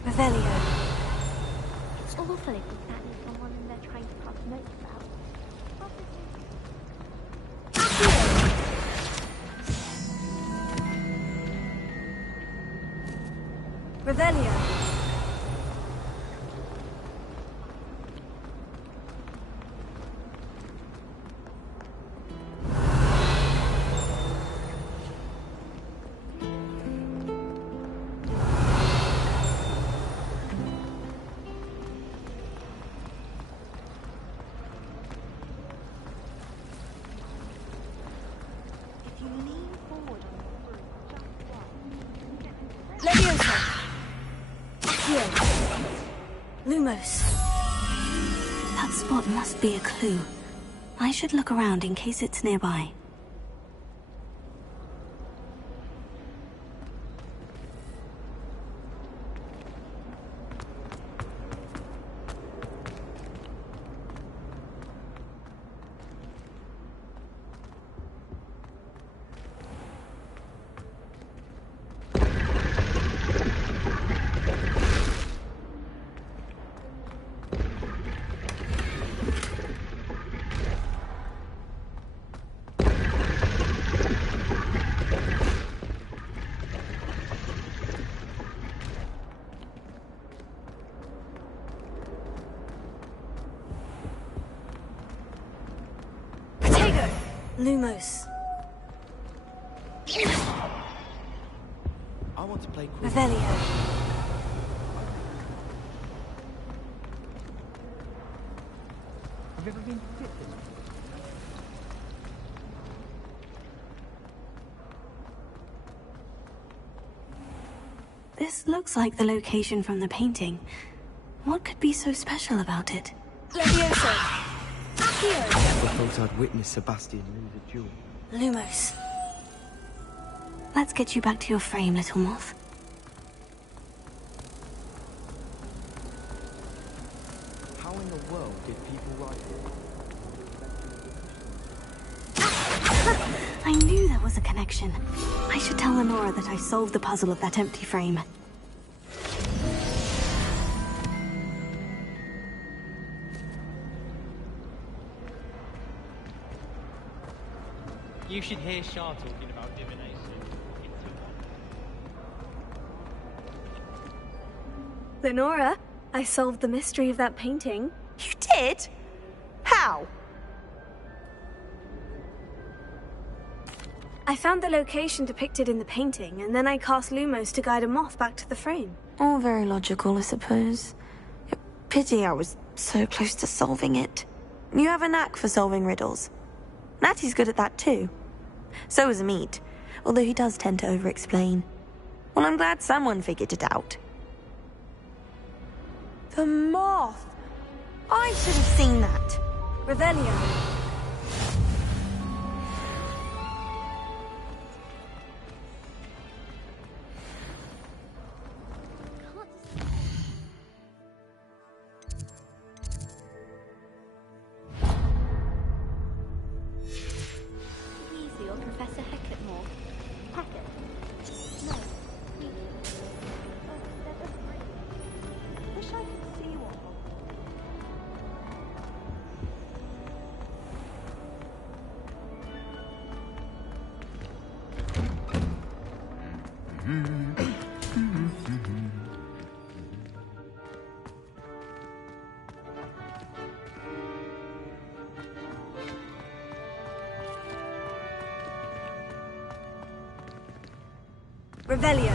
Revelio. It's awful if that is someone and they're trying to pass notes about. Revelio. Lumos. That spot must be a clue. I should look around in case it's nearby. Lumos. I want to play cool. Revelio. Have you ever been to Tipton? This looks like the location from the painting. What could be so special about it? Levioso. Never thought I'd witness Sebastian lose a duel. Lumos. Let's get you back to your frame, little moth. How in the world did people write it? I knew there was a connection. I should tell Lenora that I solved the puzzle of that empty frame. You should hear Shah talking about divination. Lenora, I solved the mystery of that painting. You did? How? I found the location depicted in the painting, and then I cast Lumos to guide a moth back to the frame. All very logical, I suppose. Pity I was so close to solving it. You have a knack for solving riddles. Natty's good at that too. So is Amit, although he does tend to over-explain. Well, I'm glad someone figured it out. The moth! I should have seen that. Revelio. Weasley or Professor Hecatmore? Hackett? No. Wish I could see one. Revelio.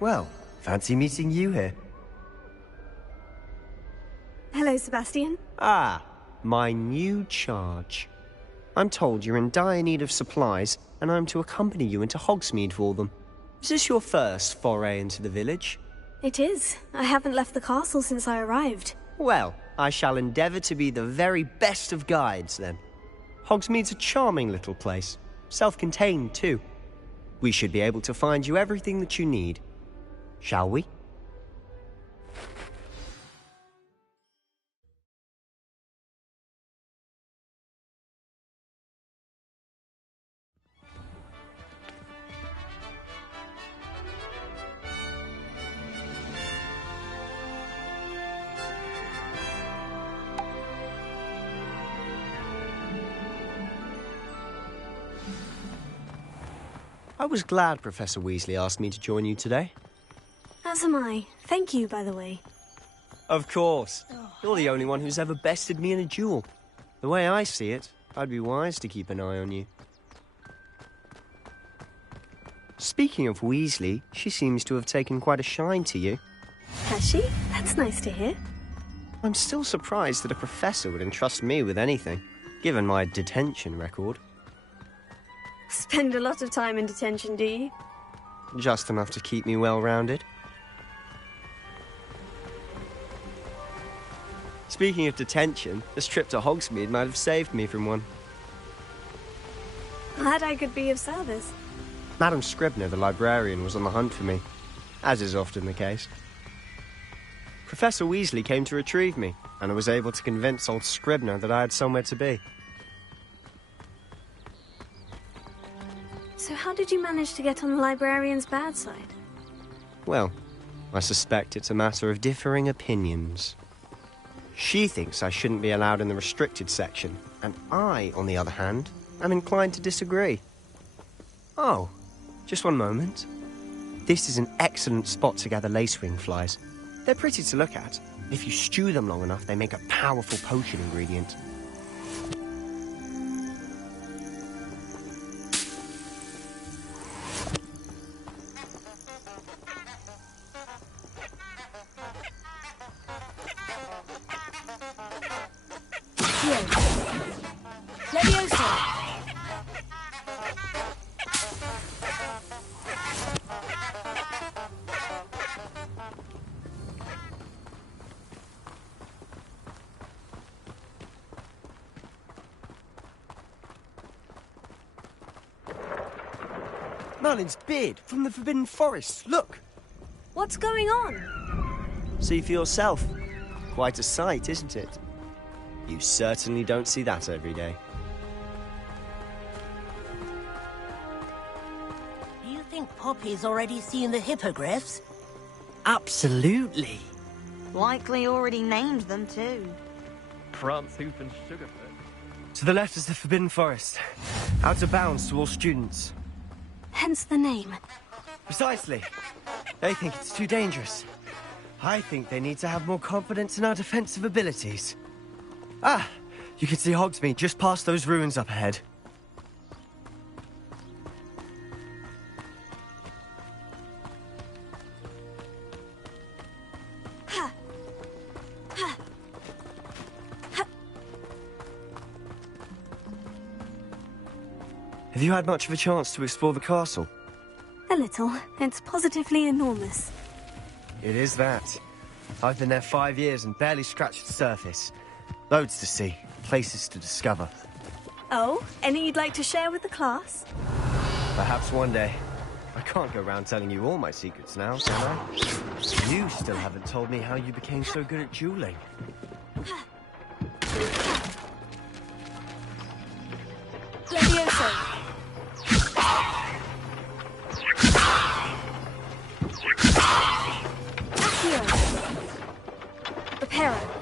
Well, fancy meeting you here. Hello, Sebastian. Ah, my new charge. I'm told you're in dire need of supplies, and I'm to accompany you into Hogsmeade for them. Is this your first foray into the village? It is. I haven't left the castle since I arrived. Well, I shall endeavour to be the very best of guides, then. Hogsmeade's a charming little place. Self-contained, too. We should be able to find you everything that you need. Shall we? I was glad Professor Weasley asked me to join you today. As am I. Thank you, by the way. Of course. You're the only one who's ever bested me in a duel. The way I see it, I'd be wise to keep an eye on you. Speaking of Weasley, she seems to have taken quite a shine to you. Has she? That's nice to hear. I'm still surprised that a professor would entrust me with anything, given my detention record. Spend a lot of time in detention, do you? Just enough to keep me well-rounded. Speaking of detention, this trip to Hogsmeade might have saved me from one. Glad I could be of service. Madam Scribner, the librarian, was on the hunt for me, as is often the case. Professor Weasley came to retrieve me, and I was able to convince old Scribner that I had somewhere to be. So how did you manage to get on the librarian's bad side? Well, I suspect it's a matter of differing opinions. She thinks I shouldn't be allowed in the restricted section, and I, on the other hand, am inclined to disagree. Oh, just one moment. This is an excellent spot to gather lacewing flies. They're pretty to look at. If you stew them long enough, they make a powerful potion ingredient. Merlin's beard from the Forbidden Forest. Look! What's going on? See for yourself. Quite a sight, isn't it? You certainly don't see that every day. Do you think Poppy's already seen the hippogriffs? Absolutely. Likely already named them too. Prance, Hoof and Sugarfoot. To the left is the Forbidden Forest. Out of bounds to all students. Hence the name. Precisely. They think it's too dangerous. I think they need to have more confidence in our defensive abilities. Ah, you can see Hogsmeade just past those ruins up ahead. Have you had much of a chance to explore the castle? A little. It's positively enormous. It is that. I've been there 5 years and barely scratched the surface. Loads to see, places to discover. Oh, any you'd like to share with the class? Perhaps one day. I can't go around telling you all my secrets now, can I? You still haven't told me how you became so good at dueling. Levioso. Accio. Reparo.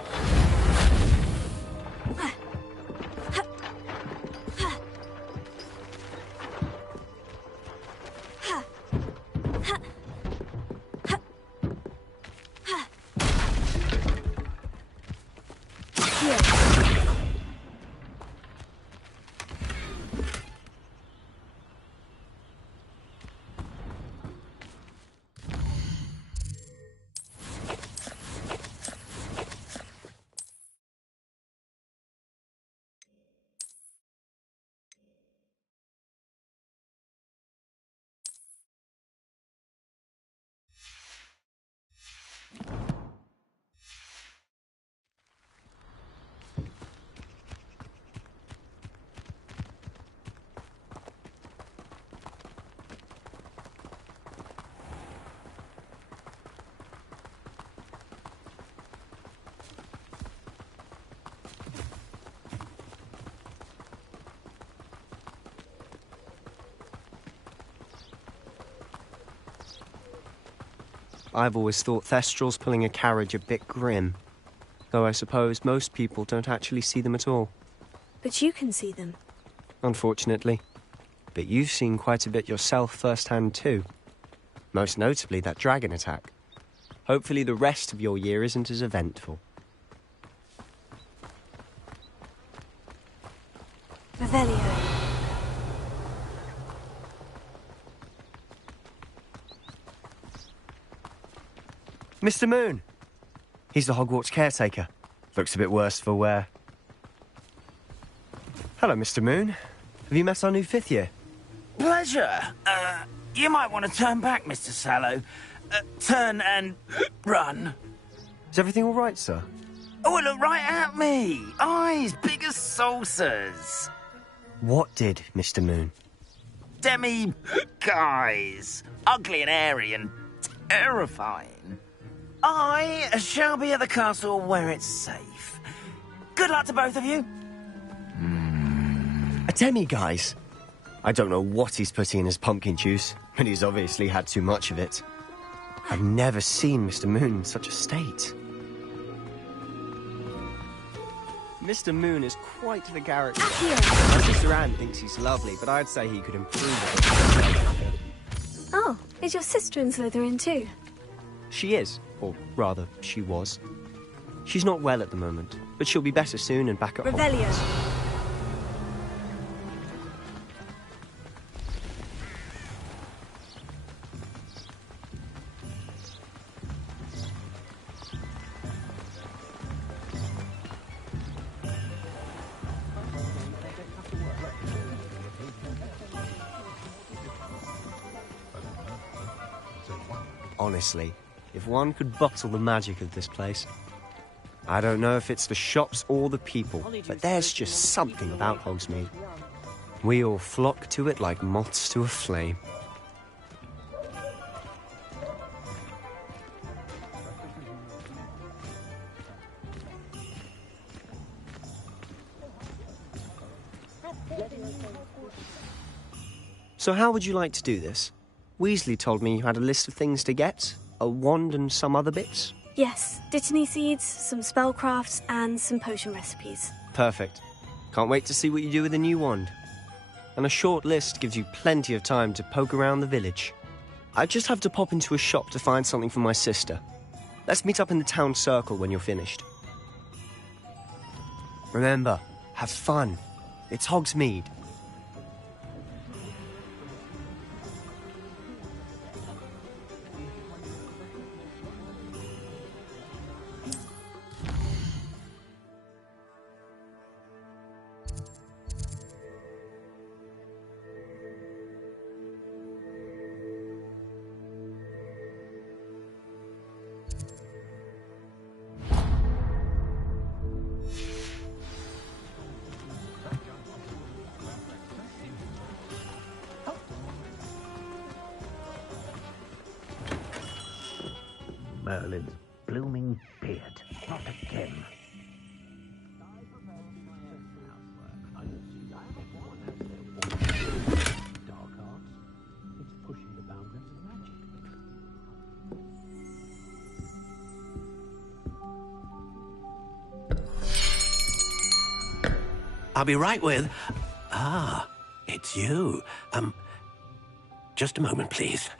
I've always thought Thestrals pulling a carriage a bit grim. Though I suppose most people don't actually see them at all. But you can see them. Unfortunately. But you've seen quite a bit yourself firsthand too. Most notably that dragon attack. Hopefully the rest of your year isn't as eventful. Revelio. Mr. Moon! He's the Hogwarts caretaker. Looks a bit worse for wear. Hello, Mr. Moon. Have you met our new 5th year? Pleasure. You might want to turn back, Mr. Sallow. Turn and run. Is everything all right, sir? Oh, look right at me. Eyes big as saucers. What did, Mr. Moon? Guys. Ugly and airy and terrifying. I shall be at the castle where it's safe. Good luck to both of you. A demi-guise? I don't know what he's putting in his pumpkin juice, but he's obviously had too much of it. I've never seen Mr. Moon in such a state. Mr. Moon is quite the character. My sister Anne thinks he's lovely, but I'd say he could improve it. Oh, is your sister in Slytherin too? She is, or rather, she was. She's not well at the moment, but she'll be better soon and back at home. Revelio. Honestly, if one could bottle the magic of this place. I don't know if it's the shops or the people, but there's just something about Hogsmeade. We all flock to it like moths to a flame. So how would you like to do this? Weasley told me you had a list of things to get, a wand and some other bits. Yes, Dittany seeds, some spellcrafts, and some potion recipes. Perfect. Can't wait to see what you do with the new wand. And a short list gives you plenty of time to poke around the village. I just have to pop into a shop to find something for my sister. Let's meet up in the town circle when you're finished. Remember, have fun. It's Hogsmeade. Merlin's blooming beard. Not again. Dark arts. It's pushing the boundaries of magic. I'll be right with... Ah, it's you. Just a moment, please.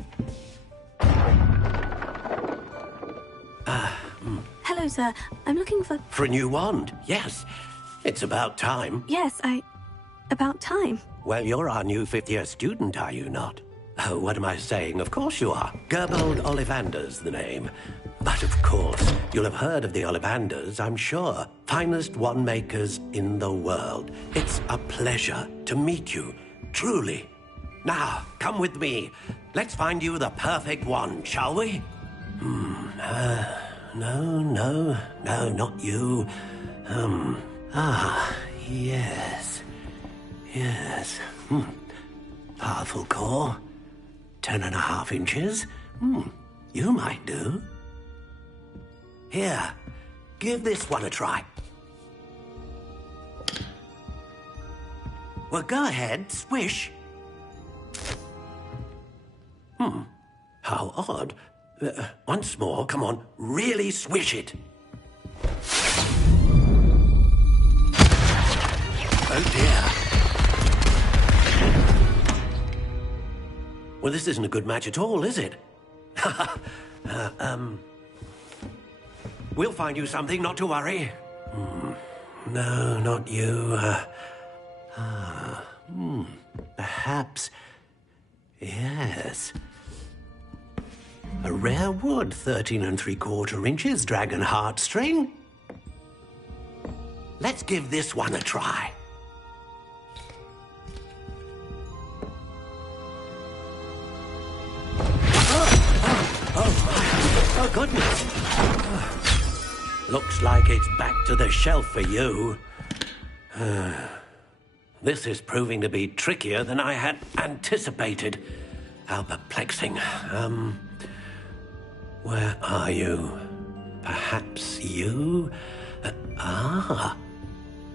Hello, sir. I'm looking for... For a new wand, yes. It's about time. Yes, about time. Well, you're our new fifth-year student, are you not? Oh, what am I saying? Of course you are. Gerbold Ollivander's the name. But of course, you'll have heard of the Ollivanders, I'm sure. Finest wand makers in the world. It's a pleasure to meet you, truly. Now, come with me. Let's find you the perfect wand, shall we? No, not you. Yes. Powerful core. 10.5 inches. You might do. Here, give this one a try. Well, go ahead, swish. How odd. Once more, come on, really swish it. Oh dear. Well, this isn't a good match at all, is it? We'll find you something, not to worry. No, not you. Perhaps... Yes. A rare wood, 13 3/4 inches, dragon heartstring. Let's give this one a try. Oh, goodness. Looks like it's back to the shelf for you. This is proving to be trickier than I had anticipated. How perplexing. Where are you? Perhaps you?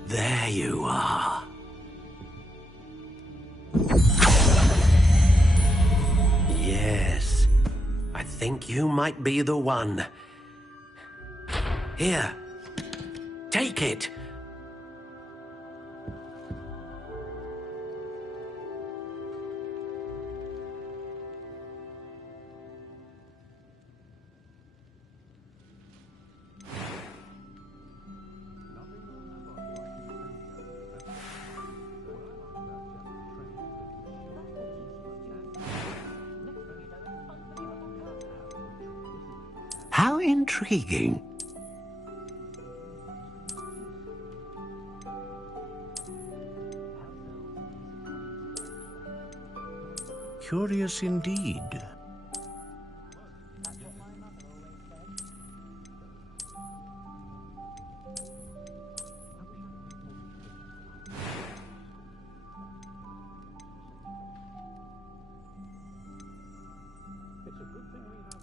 There you are. Yes, I think you might be the one. Here, take it. How intriguing. Curious indeed.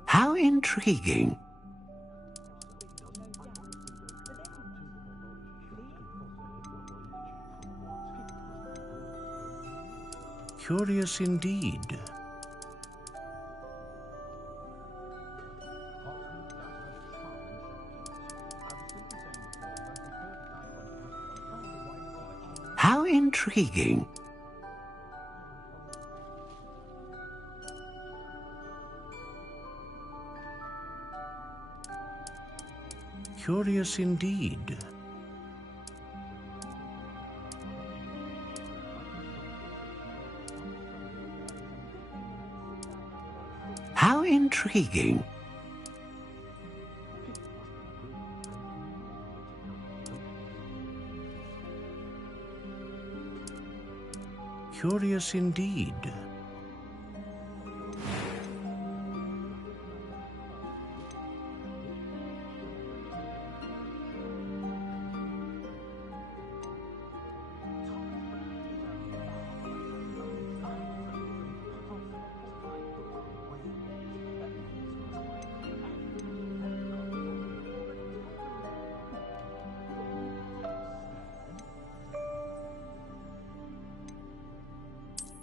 How intriguing. Curious indeed. How intriguing. Curious indeed. How intriguing. Curious indeed.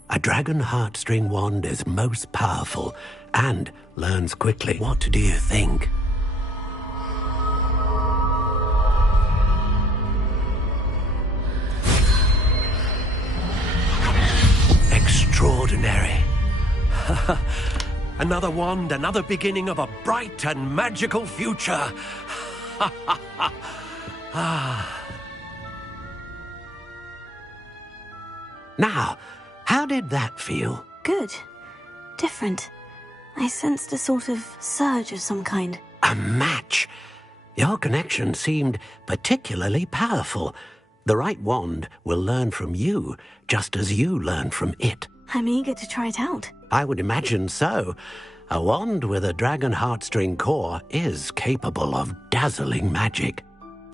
A dragon heartstring wand is most powerful and learns quickly. What do you think? Extraordinary. Another wand, another beginning of a bright and magical future. Now, how did that feel? Good. Different. I sensed a sort of surge of some kind. A match? Your connection seemed particularly powerful. The right wand will learn from you, just as you learn from it. I'm eager to try it out. I would imagine so. A wand with a dragon heartstring core is capable of dazzling magic.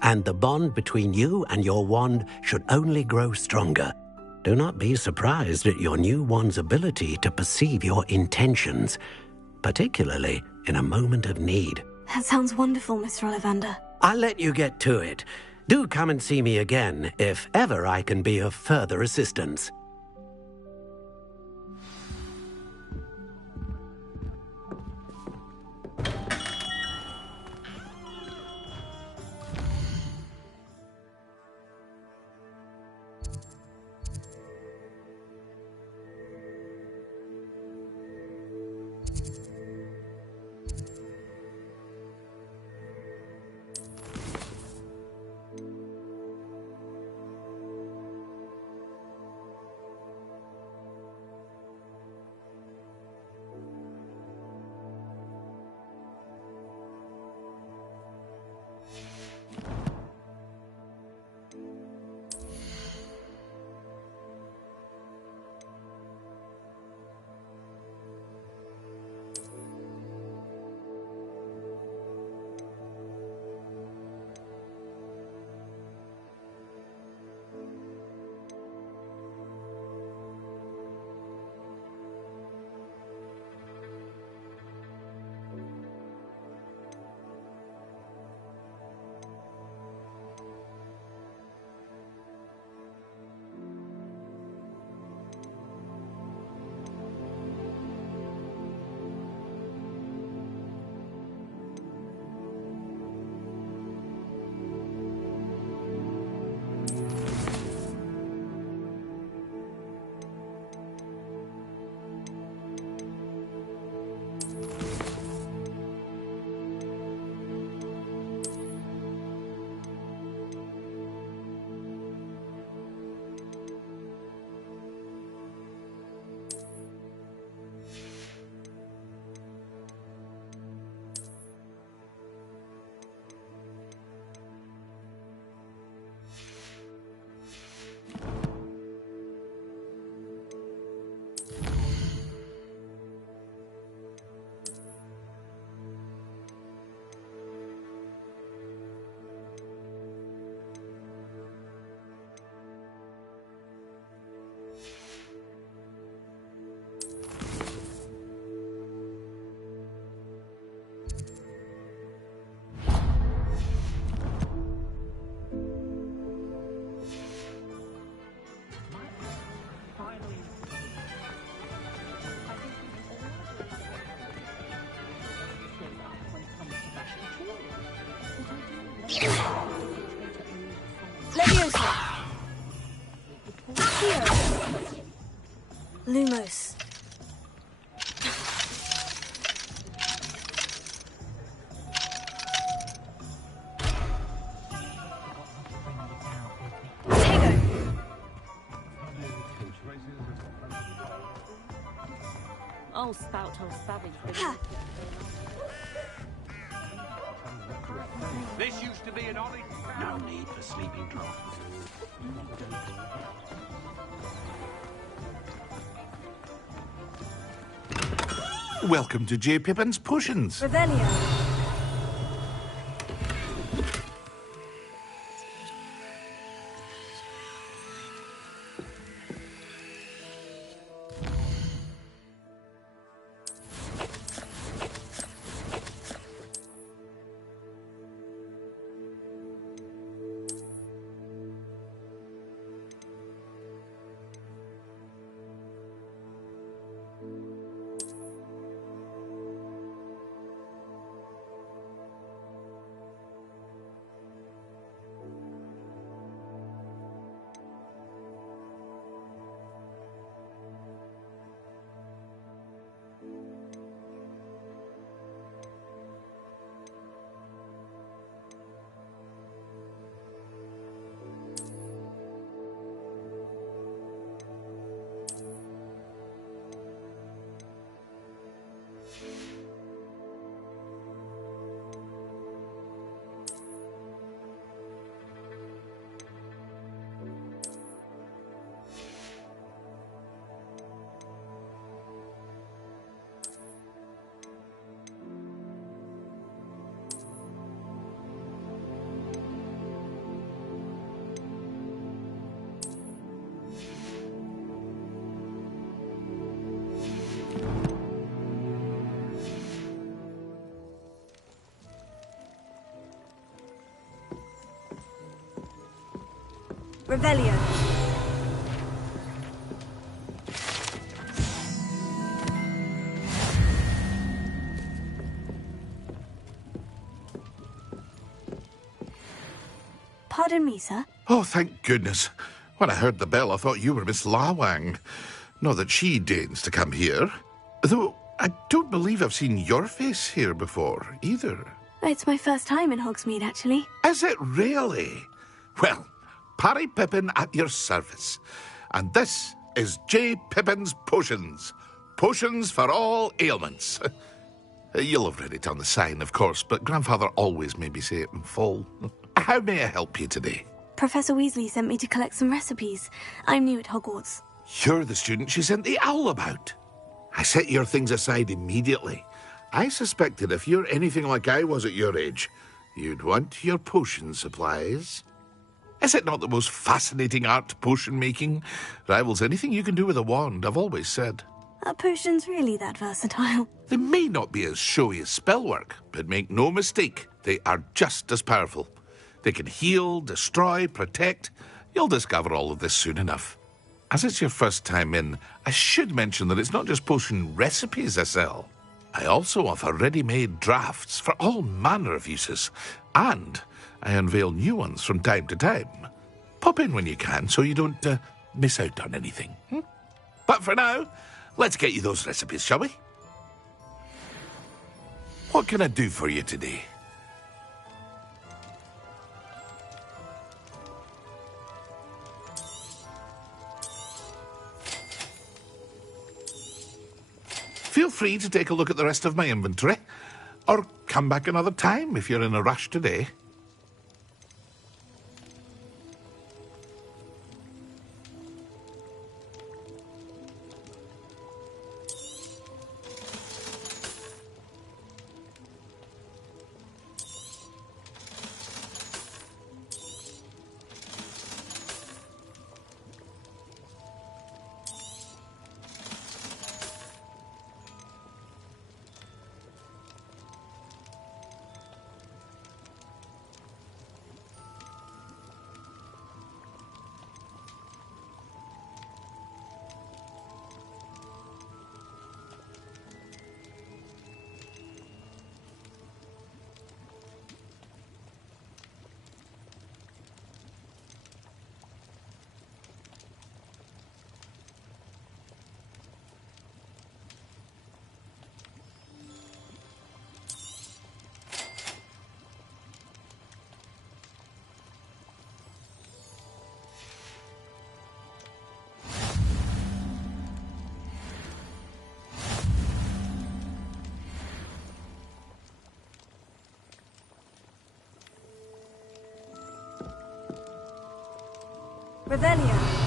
And the bond between you and your wand should only grow stronger. Do not be surprised at your new wand's ability to perceive your intentions, particularly in a moment of need. That sounds wonderful, Mr. Ollivander. I'll let you get to it. Do come and see me again if ever I can be of further assistance. Leviosa! Lumos. I'll spout her spabbing. This used to be an olive. No need for sleeping draughts. Welcome to J. Pippin's Potions. Revelio. Revelio. Pardon me, sir. Oh, thank goodness. When I heard the bell, I thought you were Miss Lawang. Not that she deigns to come here. Though I don't believe I've seen your face here before, either. It's my first time in Hogsmeade, actually. Is it really? Well, Parry Pippin at your service. And this is J. Pippin's Potions. Potions for all ailments. You'll have read it on the sign, of course, but Grandfather always made me say it in full. How may I help you today? Professor Weasley sent me to collect some recipes. I'm new at Hogwarts. You're the student she sent the owl about. I set your things aside immediately. I suspected if you're anything like I was at your age, you'd want your potion supplies. Is it not the most fascinating art, potion making? Rivals anything you can do with a wand, I've always said. Are potions really that versatile? They may not be as showy as spellwork, but make no mistake, they are just as powerful. They can heal, destroy, protect. You'll discover all of this soon enough. As it's your first time in, I should mention that it's not just potion recipes I sell. I also offer ready-made drafts for all manner of uses, and I unveil new ones from time to time. Pop in when you can so you don't miss out on anything. But for now, let's get you those recipes, shall we? What can I do for you today? Feel free to take a look at the rest of my inventory, or come back another time if you're in a rush today. Revelio.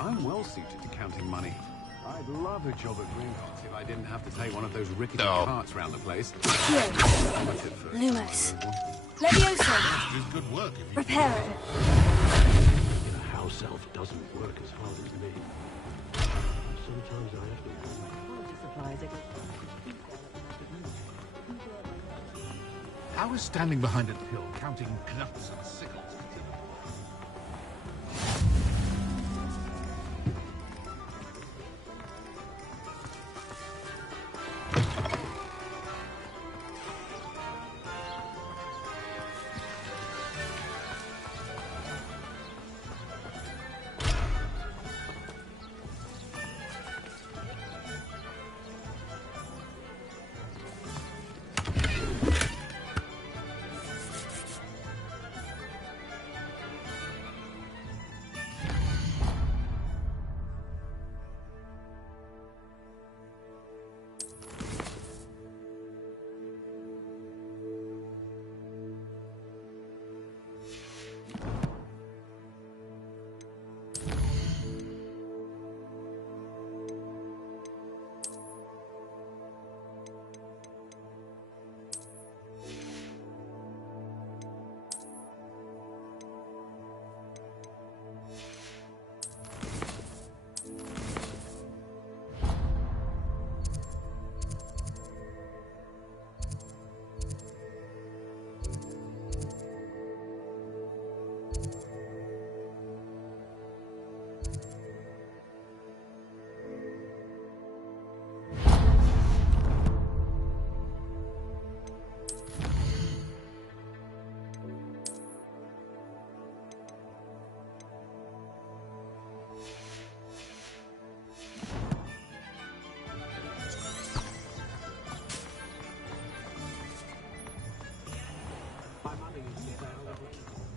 I'm well suited to counting money. I'd love a job at Gringotts if I didn't have to take one of those rickety carts round the place. Lumos. Levioso. It's good work if you Reparo. A house elf doesn't work as hard as me. Sometimes I have to... How is standing behind a hill counting knuts and sickles?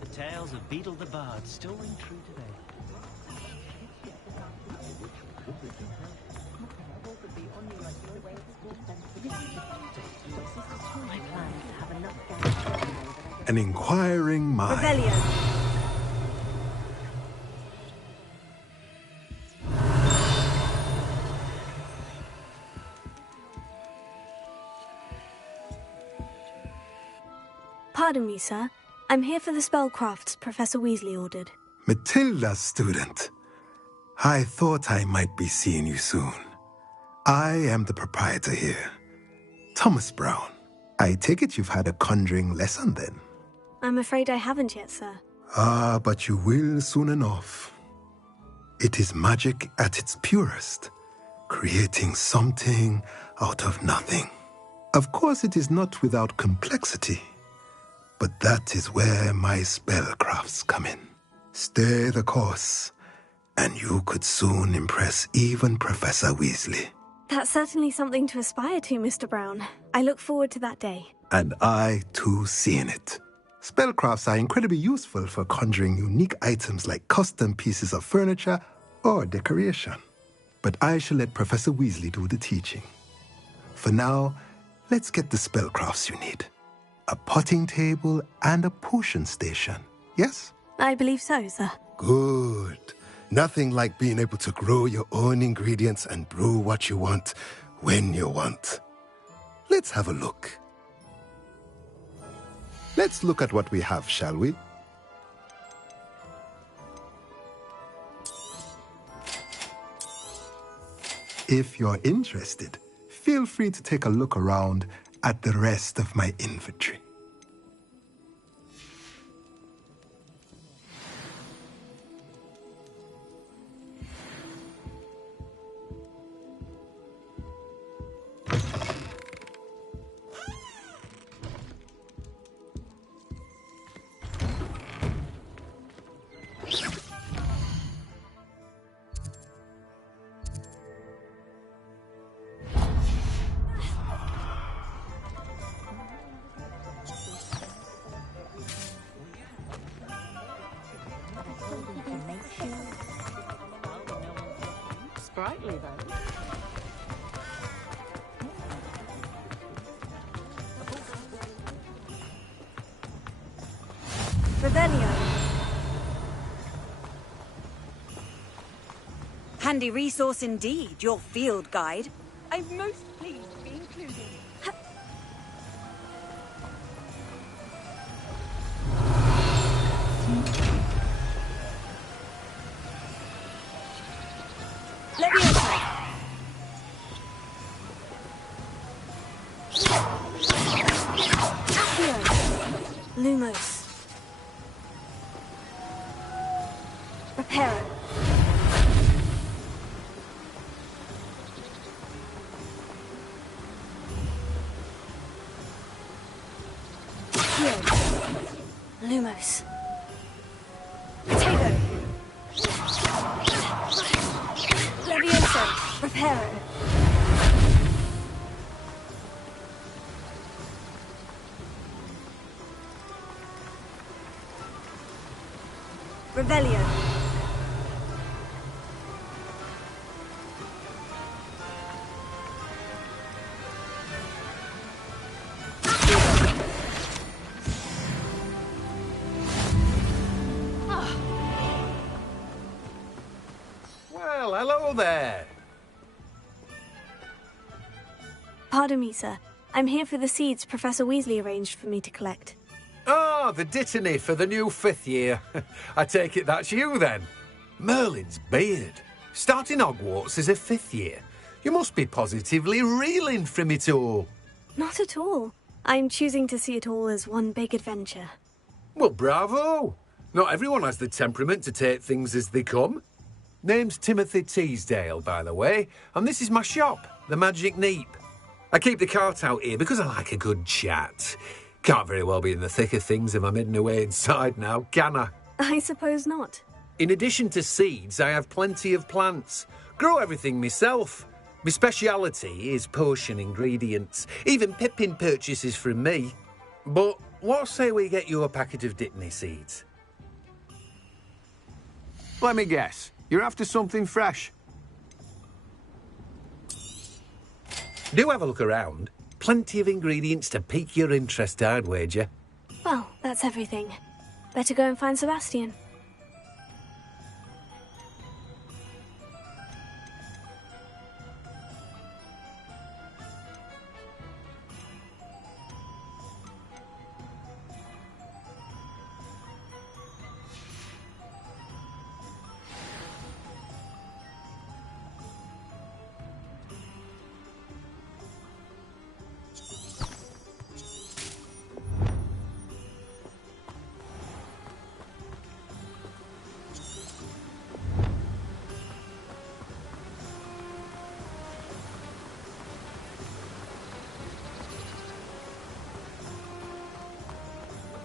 The tales of Beetle the Bard still ring true today. An inquiring mind. Revelio. Pardon me, sir. I'm here for the spellcrafts Professor Weasley ordered. Matilda's student. I thought I might be seeing you soon. I am the proprietor here, Thomas Brown. I take it you've had a conjuring lesson then? I'm afraid I haven't yet, sir. Ah, but you will soon enough. It is magic at its purest, creating something out of nothing. Of course, it is not without complexity, but that is where my spellcrafts come in. Stay the course, and you could soon impress even Professor Weasley. That's certainly something to aspire to, Mr. Brown. I look forward to that day. And I, too, seeing it. Spellcrafts are incredibly useful for conjuring unique items like custom pieces of furniture or decoration. But I shall let Professor Weasley do the teaching. For now, let's get the spellcrafts you need. a potting table, and a potion station. Yes? I believe so, sir. Good. Nothing like being able to grow your own ingredients and brew what you want when you want. Let's have a look. Let's look at what we have, shall we? If you're interested, feel free to take a look around at the rest of my inventory. Sprightly, though. Revelio. Handy resource indeed, your field guide. I'm most pleased to be included. Leviosa. Accio. Lumos. Reparo. Lumos. Potato. Levioso. Reparo. Revelio. Well, hello there. Pardon me, sir. I'm here for the seeds Professor Weasley arranged for me to collect. Ah, the dittany for the new 5th year. I take it that's you, then. Merlin's beard. Starting Hogwarts as a 5th year. You must be positively reeling from it all. Not at all. I'm choosing to see it all as one big adventure. Well, bravo. Not everyone has the temperament to take things as they come. Name's Timothy Teasdale, by the way, and this is my shop, the Magic Neep. I keep the cart out here because I like a good chat. Can't very well be in the thick of things if I'm hidden away inside now, can I? I suppose not. In addition to seeds, I have plenty of plants. Grow everything myself. My speciality is potion ingredients. Even Pippin purchases from me. But what say we get you a packet of Dittany seeds? Let me guess. You're after something fresh. Do have a look around. Plenty of ingredients to pique your interest, I'd wager. Well, that's everything. Better go and find Sebastian.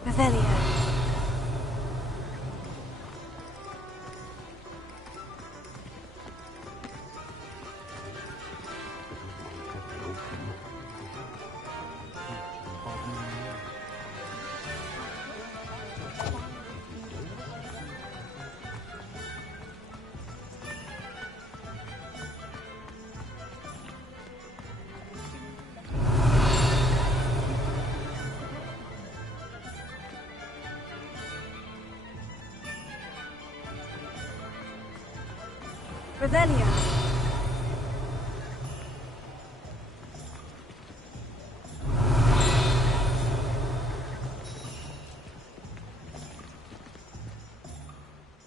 Revelio. Revelio.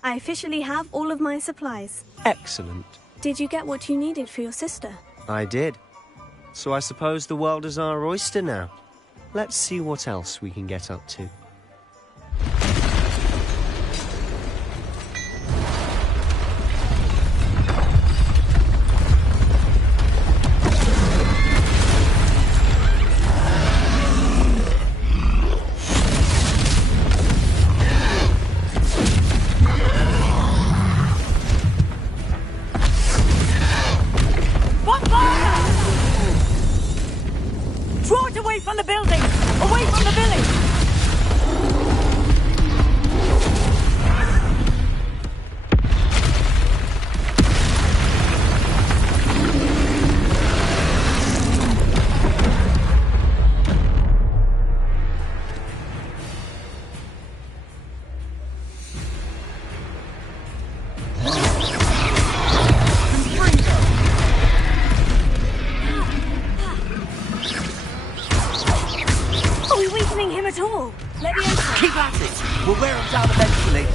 I officially have all of my supplies. Excellent. Did you get what you needed for your sister? I did. So I suppose the world is our oyster now. Let's see what else we can get up to. Draw it away from the building! Away from the village! Are we weakening him at all? Let me open. Keep at it! We'll wear him down eventually.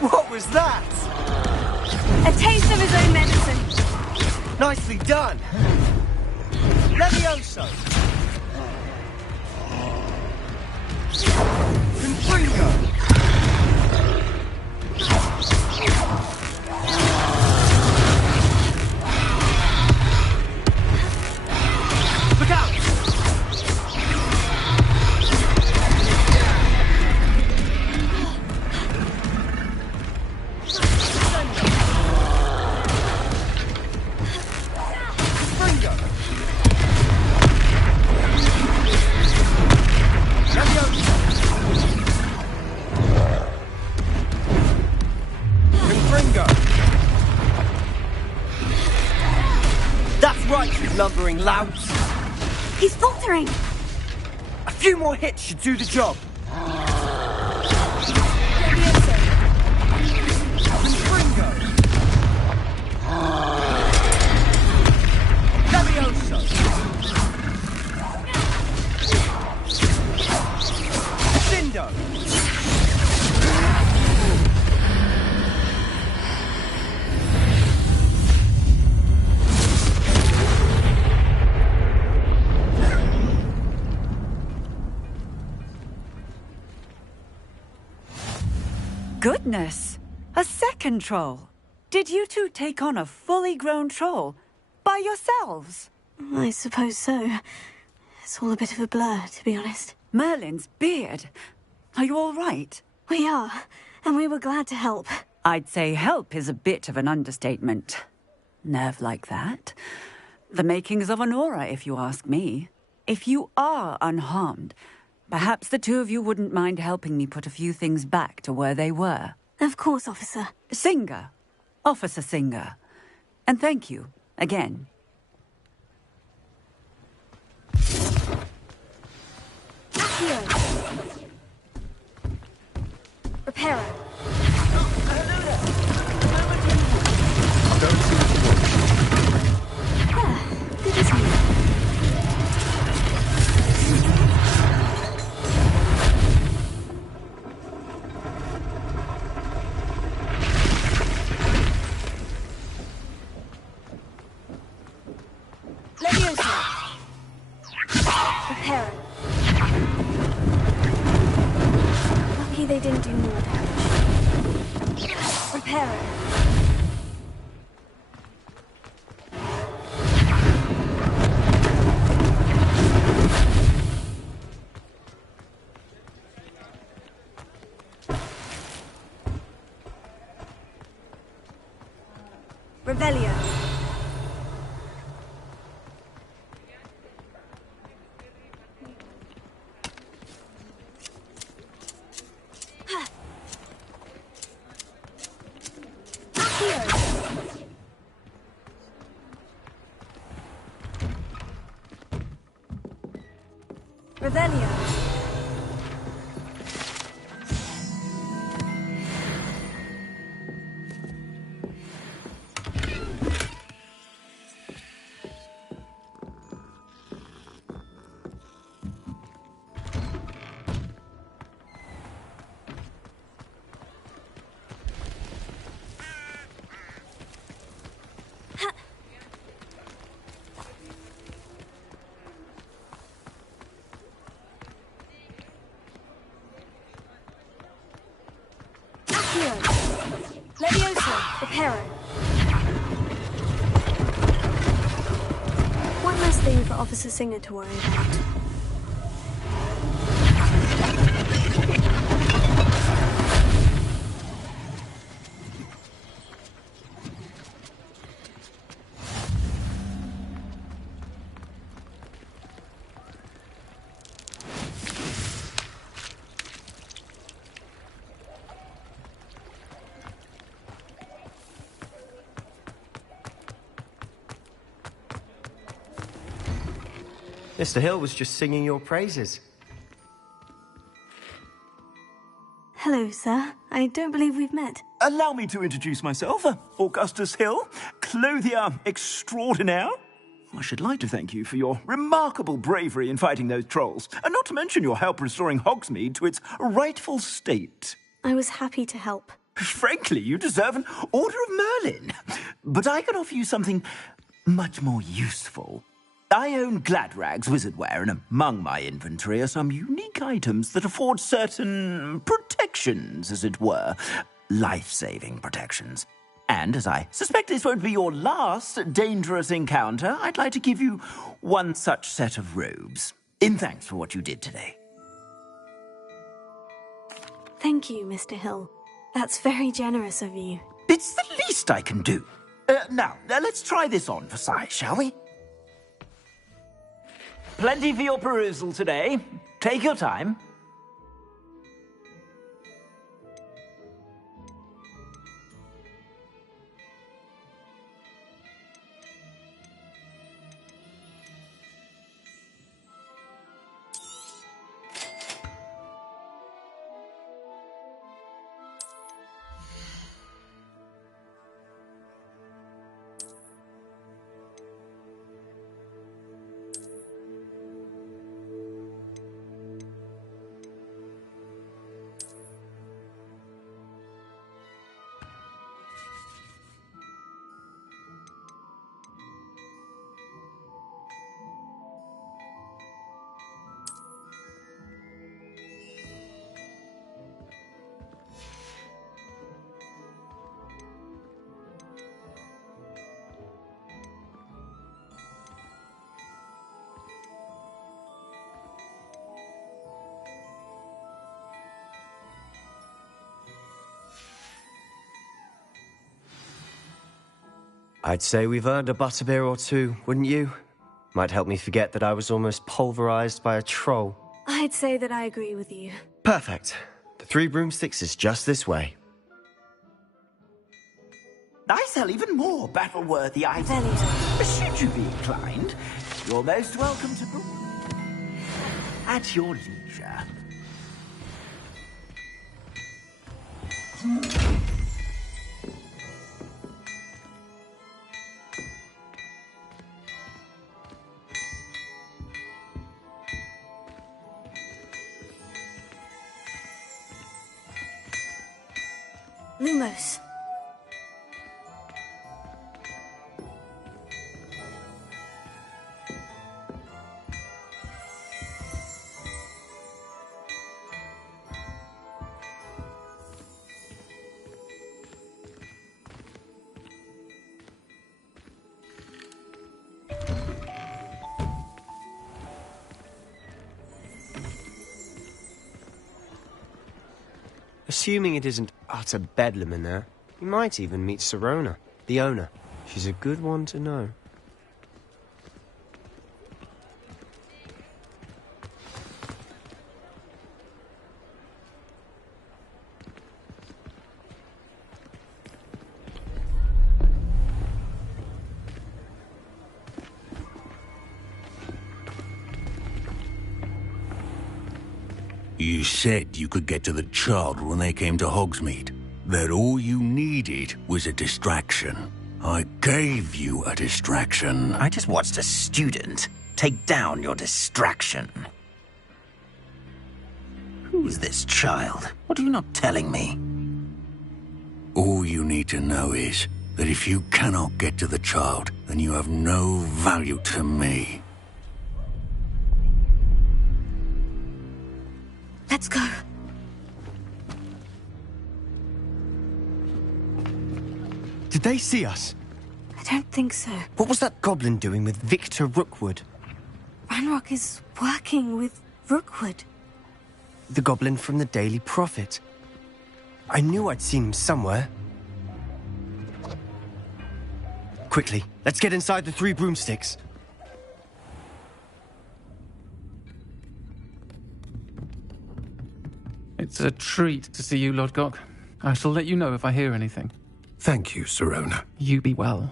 What was that? A taste of his own medicine. Nicely done. Levioso. Confringo. Look out! That's right, you lumbering louts. He's faltering. A few more hits should do the job. Levioso. Cindo. Goodness! A second troll. Did you two take on a fully grown troll? By yourselves? I suppose so. It's all a bit of a blur, to be honest. Merlin's beard. Are you all right? We are, and we were glad to help. I'd say help is a bit of an understatement. Nerve like that. The makings of an aura, if you ask me. If you are unharmed, perhaps the two of you wouldn't mind helping me put a few things back to where they were. Of course, officer. Singer. Officer Singer. And thank you, again. Accio. Reparo. Good as new. Leviosa. Reparo. Lucky they didn't do more damage. Reparo. Revelio. Revelio. Levioso, Reparo. One less thing for Officer Singer to worry about. Mr. Hill was just singing your praises. Hello, sir. I don't believe we've met. Allow me to introduce myself, Augustus Hill, clothier extraordinaire. I should like to thank you for your remarkable bravery in fighting those trolls, and not to mention your help restoring Hogsmeade to its rightful state. I was happy to help. Frankly, you deserve an Order of Merlin. But I can offer you something much more useful. I own Gladrag's wizardware, and among my inventory are some unique items that afford certain protections, as it were. Life-saving protections. And as I suspect this won't be your last dangerous encounter, I'd like to give you one such set of robes, in thanks for what you did today. Thank you, Mr. Hill. That's very generous of you. It's the least I can do. Now, let's try this on for size, shall we? Plenty for your perusal today. Take your time. I'd say we've earned a butterbeer or two, wouldn't you? Might help me forget that I was almost pulverized by a troll. I'd say that I agree with you. Perfect. The 3 broomsticks is just this way. I sell even more battle-worthy items. Should you be inclined, you're most welcome to... at your leisure. Lumos. Assuming it isn't utter bedlam in there, you might even meet Serona, the owner. She's a good one to know. You said you could get to the child when they came to Hogsmeade. That all you needed was a distraction. I gave you a distraction. I just watched a student take down your distraction. Who is this child? What are you not telling me? All you need to know is that if you cannot get to the child, then you have no value to me. Let's go. Did they see us? I don't think so. What was that goblin doing with Victor Rookwood? Ranrock is working with Rookwood. The goblin from the Daily Prophet. I knew I'd seen him somewhere. Quickly, let's get inside the 3 broomsticks. It's a treat to see you, Lodgok. I shall let you know if I hear anything. Thank you, Sirona. You be well.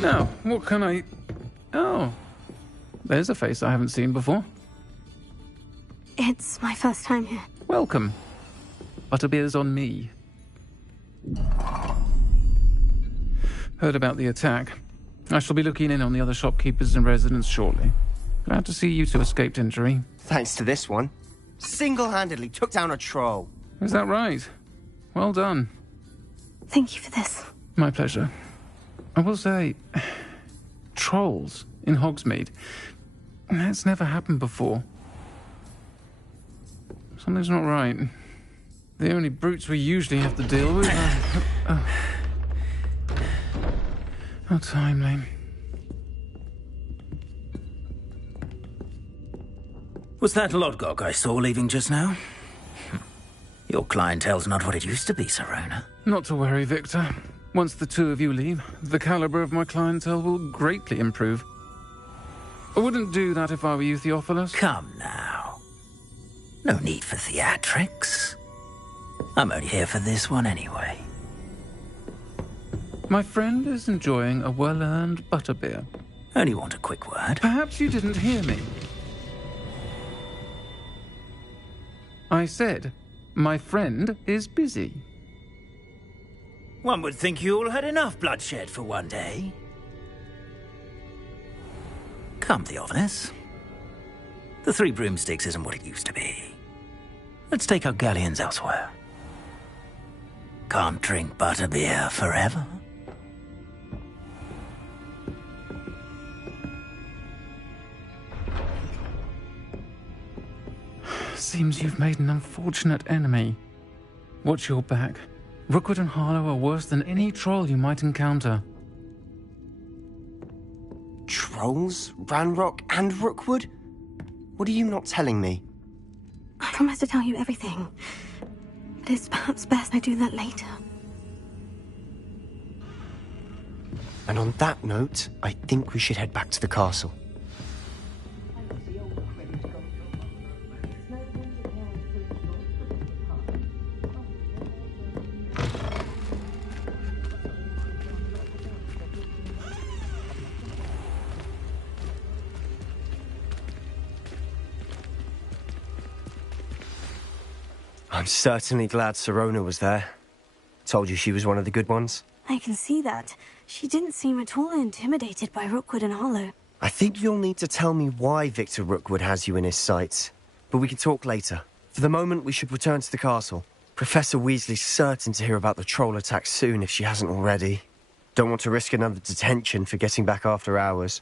Now, what can I... Oh, there's a face I haven't seen before. It's my first time here. Welcome. Butterbeer's on me. Heard about the attack. I shall be looking in on the other shopkeepers and residents shortly. Glad to see you two escaped injury. Thanks to this one. Single-handedly took down a troll. Is that right? Well done. Thank you for this. My pleasure. I will say, trolls in Hogsmeade. That's never happened before. Something's not right. The only brutes we usually have to deal with are... How timely. Was that Lodgok I saw leaving just now? Your clientele's not what it used to be, Sirona. Not to worry, Victor. Once the two of you leave, the caliber of my clientele will greatly improve. I wouldn't do that if I were you, Theophilus. Come now. No need for theatrics. I'm only here for this one anyway. My friend is enjoying a well-earned butterbeer. Only want a quick word. Perhaps you didn't hear me. I said, my friend is busy. One would think you all had enough bloodshed for one day. Come, Theophilus. The 3 broomsticks isn't what it used to be. Let's take our galleons elsewhere. Can't drink butterbeer forever. Seems you've made an unfortunate enemy. Watch your back. Rookwood and Harlow are worse than any troll you might encounter. Trolls? Ranrock and Rookwood? What are you not telling me? I promise to tell you everything. But it's perhaps best I do that later. And on that note, I think we should head back to the castle. I'm certainly glad Sirona was there. Told you she was one of the good ones. I can see that. She didn't seem at all intimidated by Rookwood and Harlow. I think you'll need to tell me why Victor Rookwood has you in his sights. But we can talk later. For the moment, we should return to the castle. Professor Weasley's certain to hear about the troll attack soon if she hasn't already. Don't want to risk another detention for getting back after hours.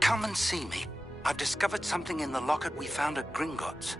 Come and see me. I've discovered something in the locket we found at Gringotts.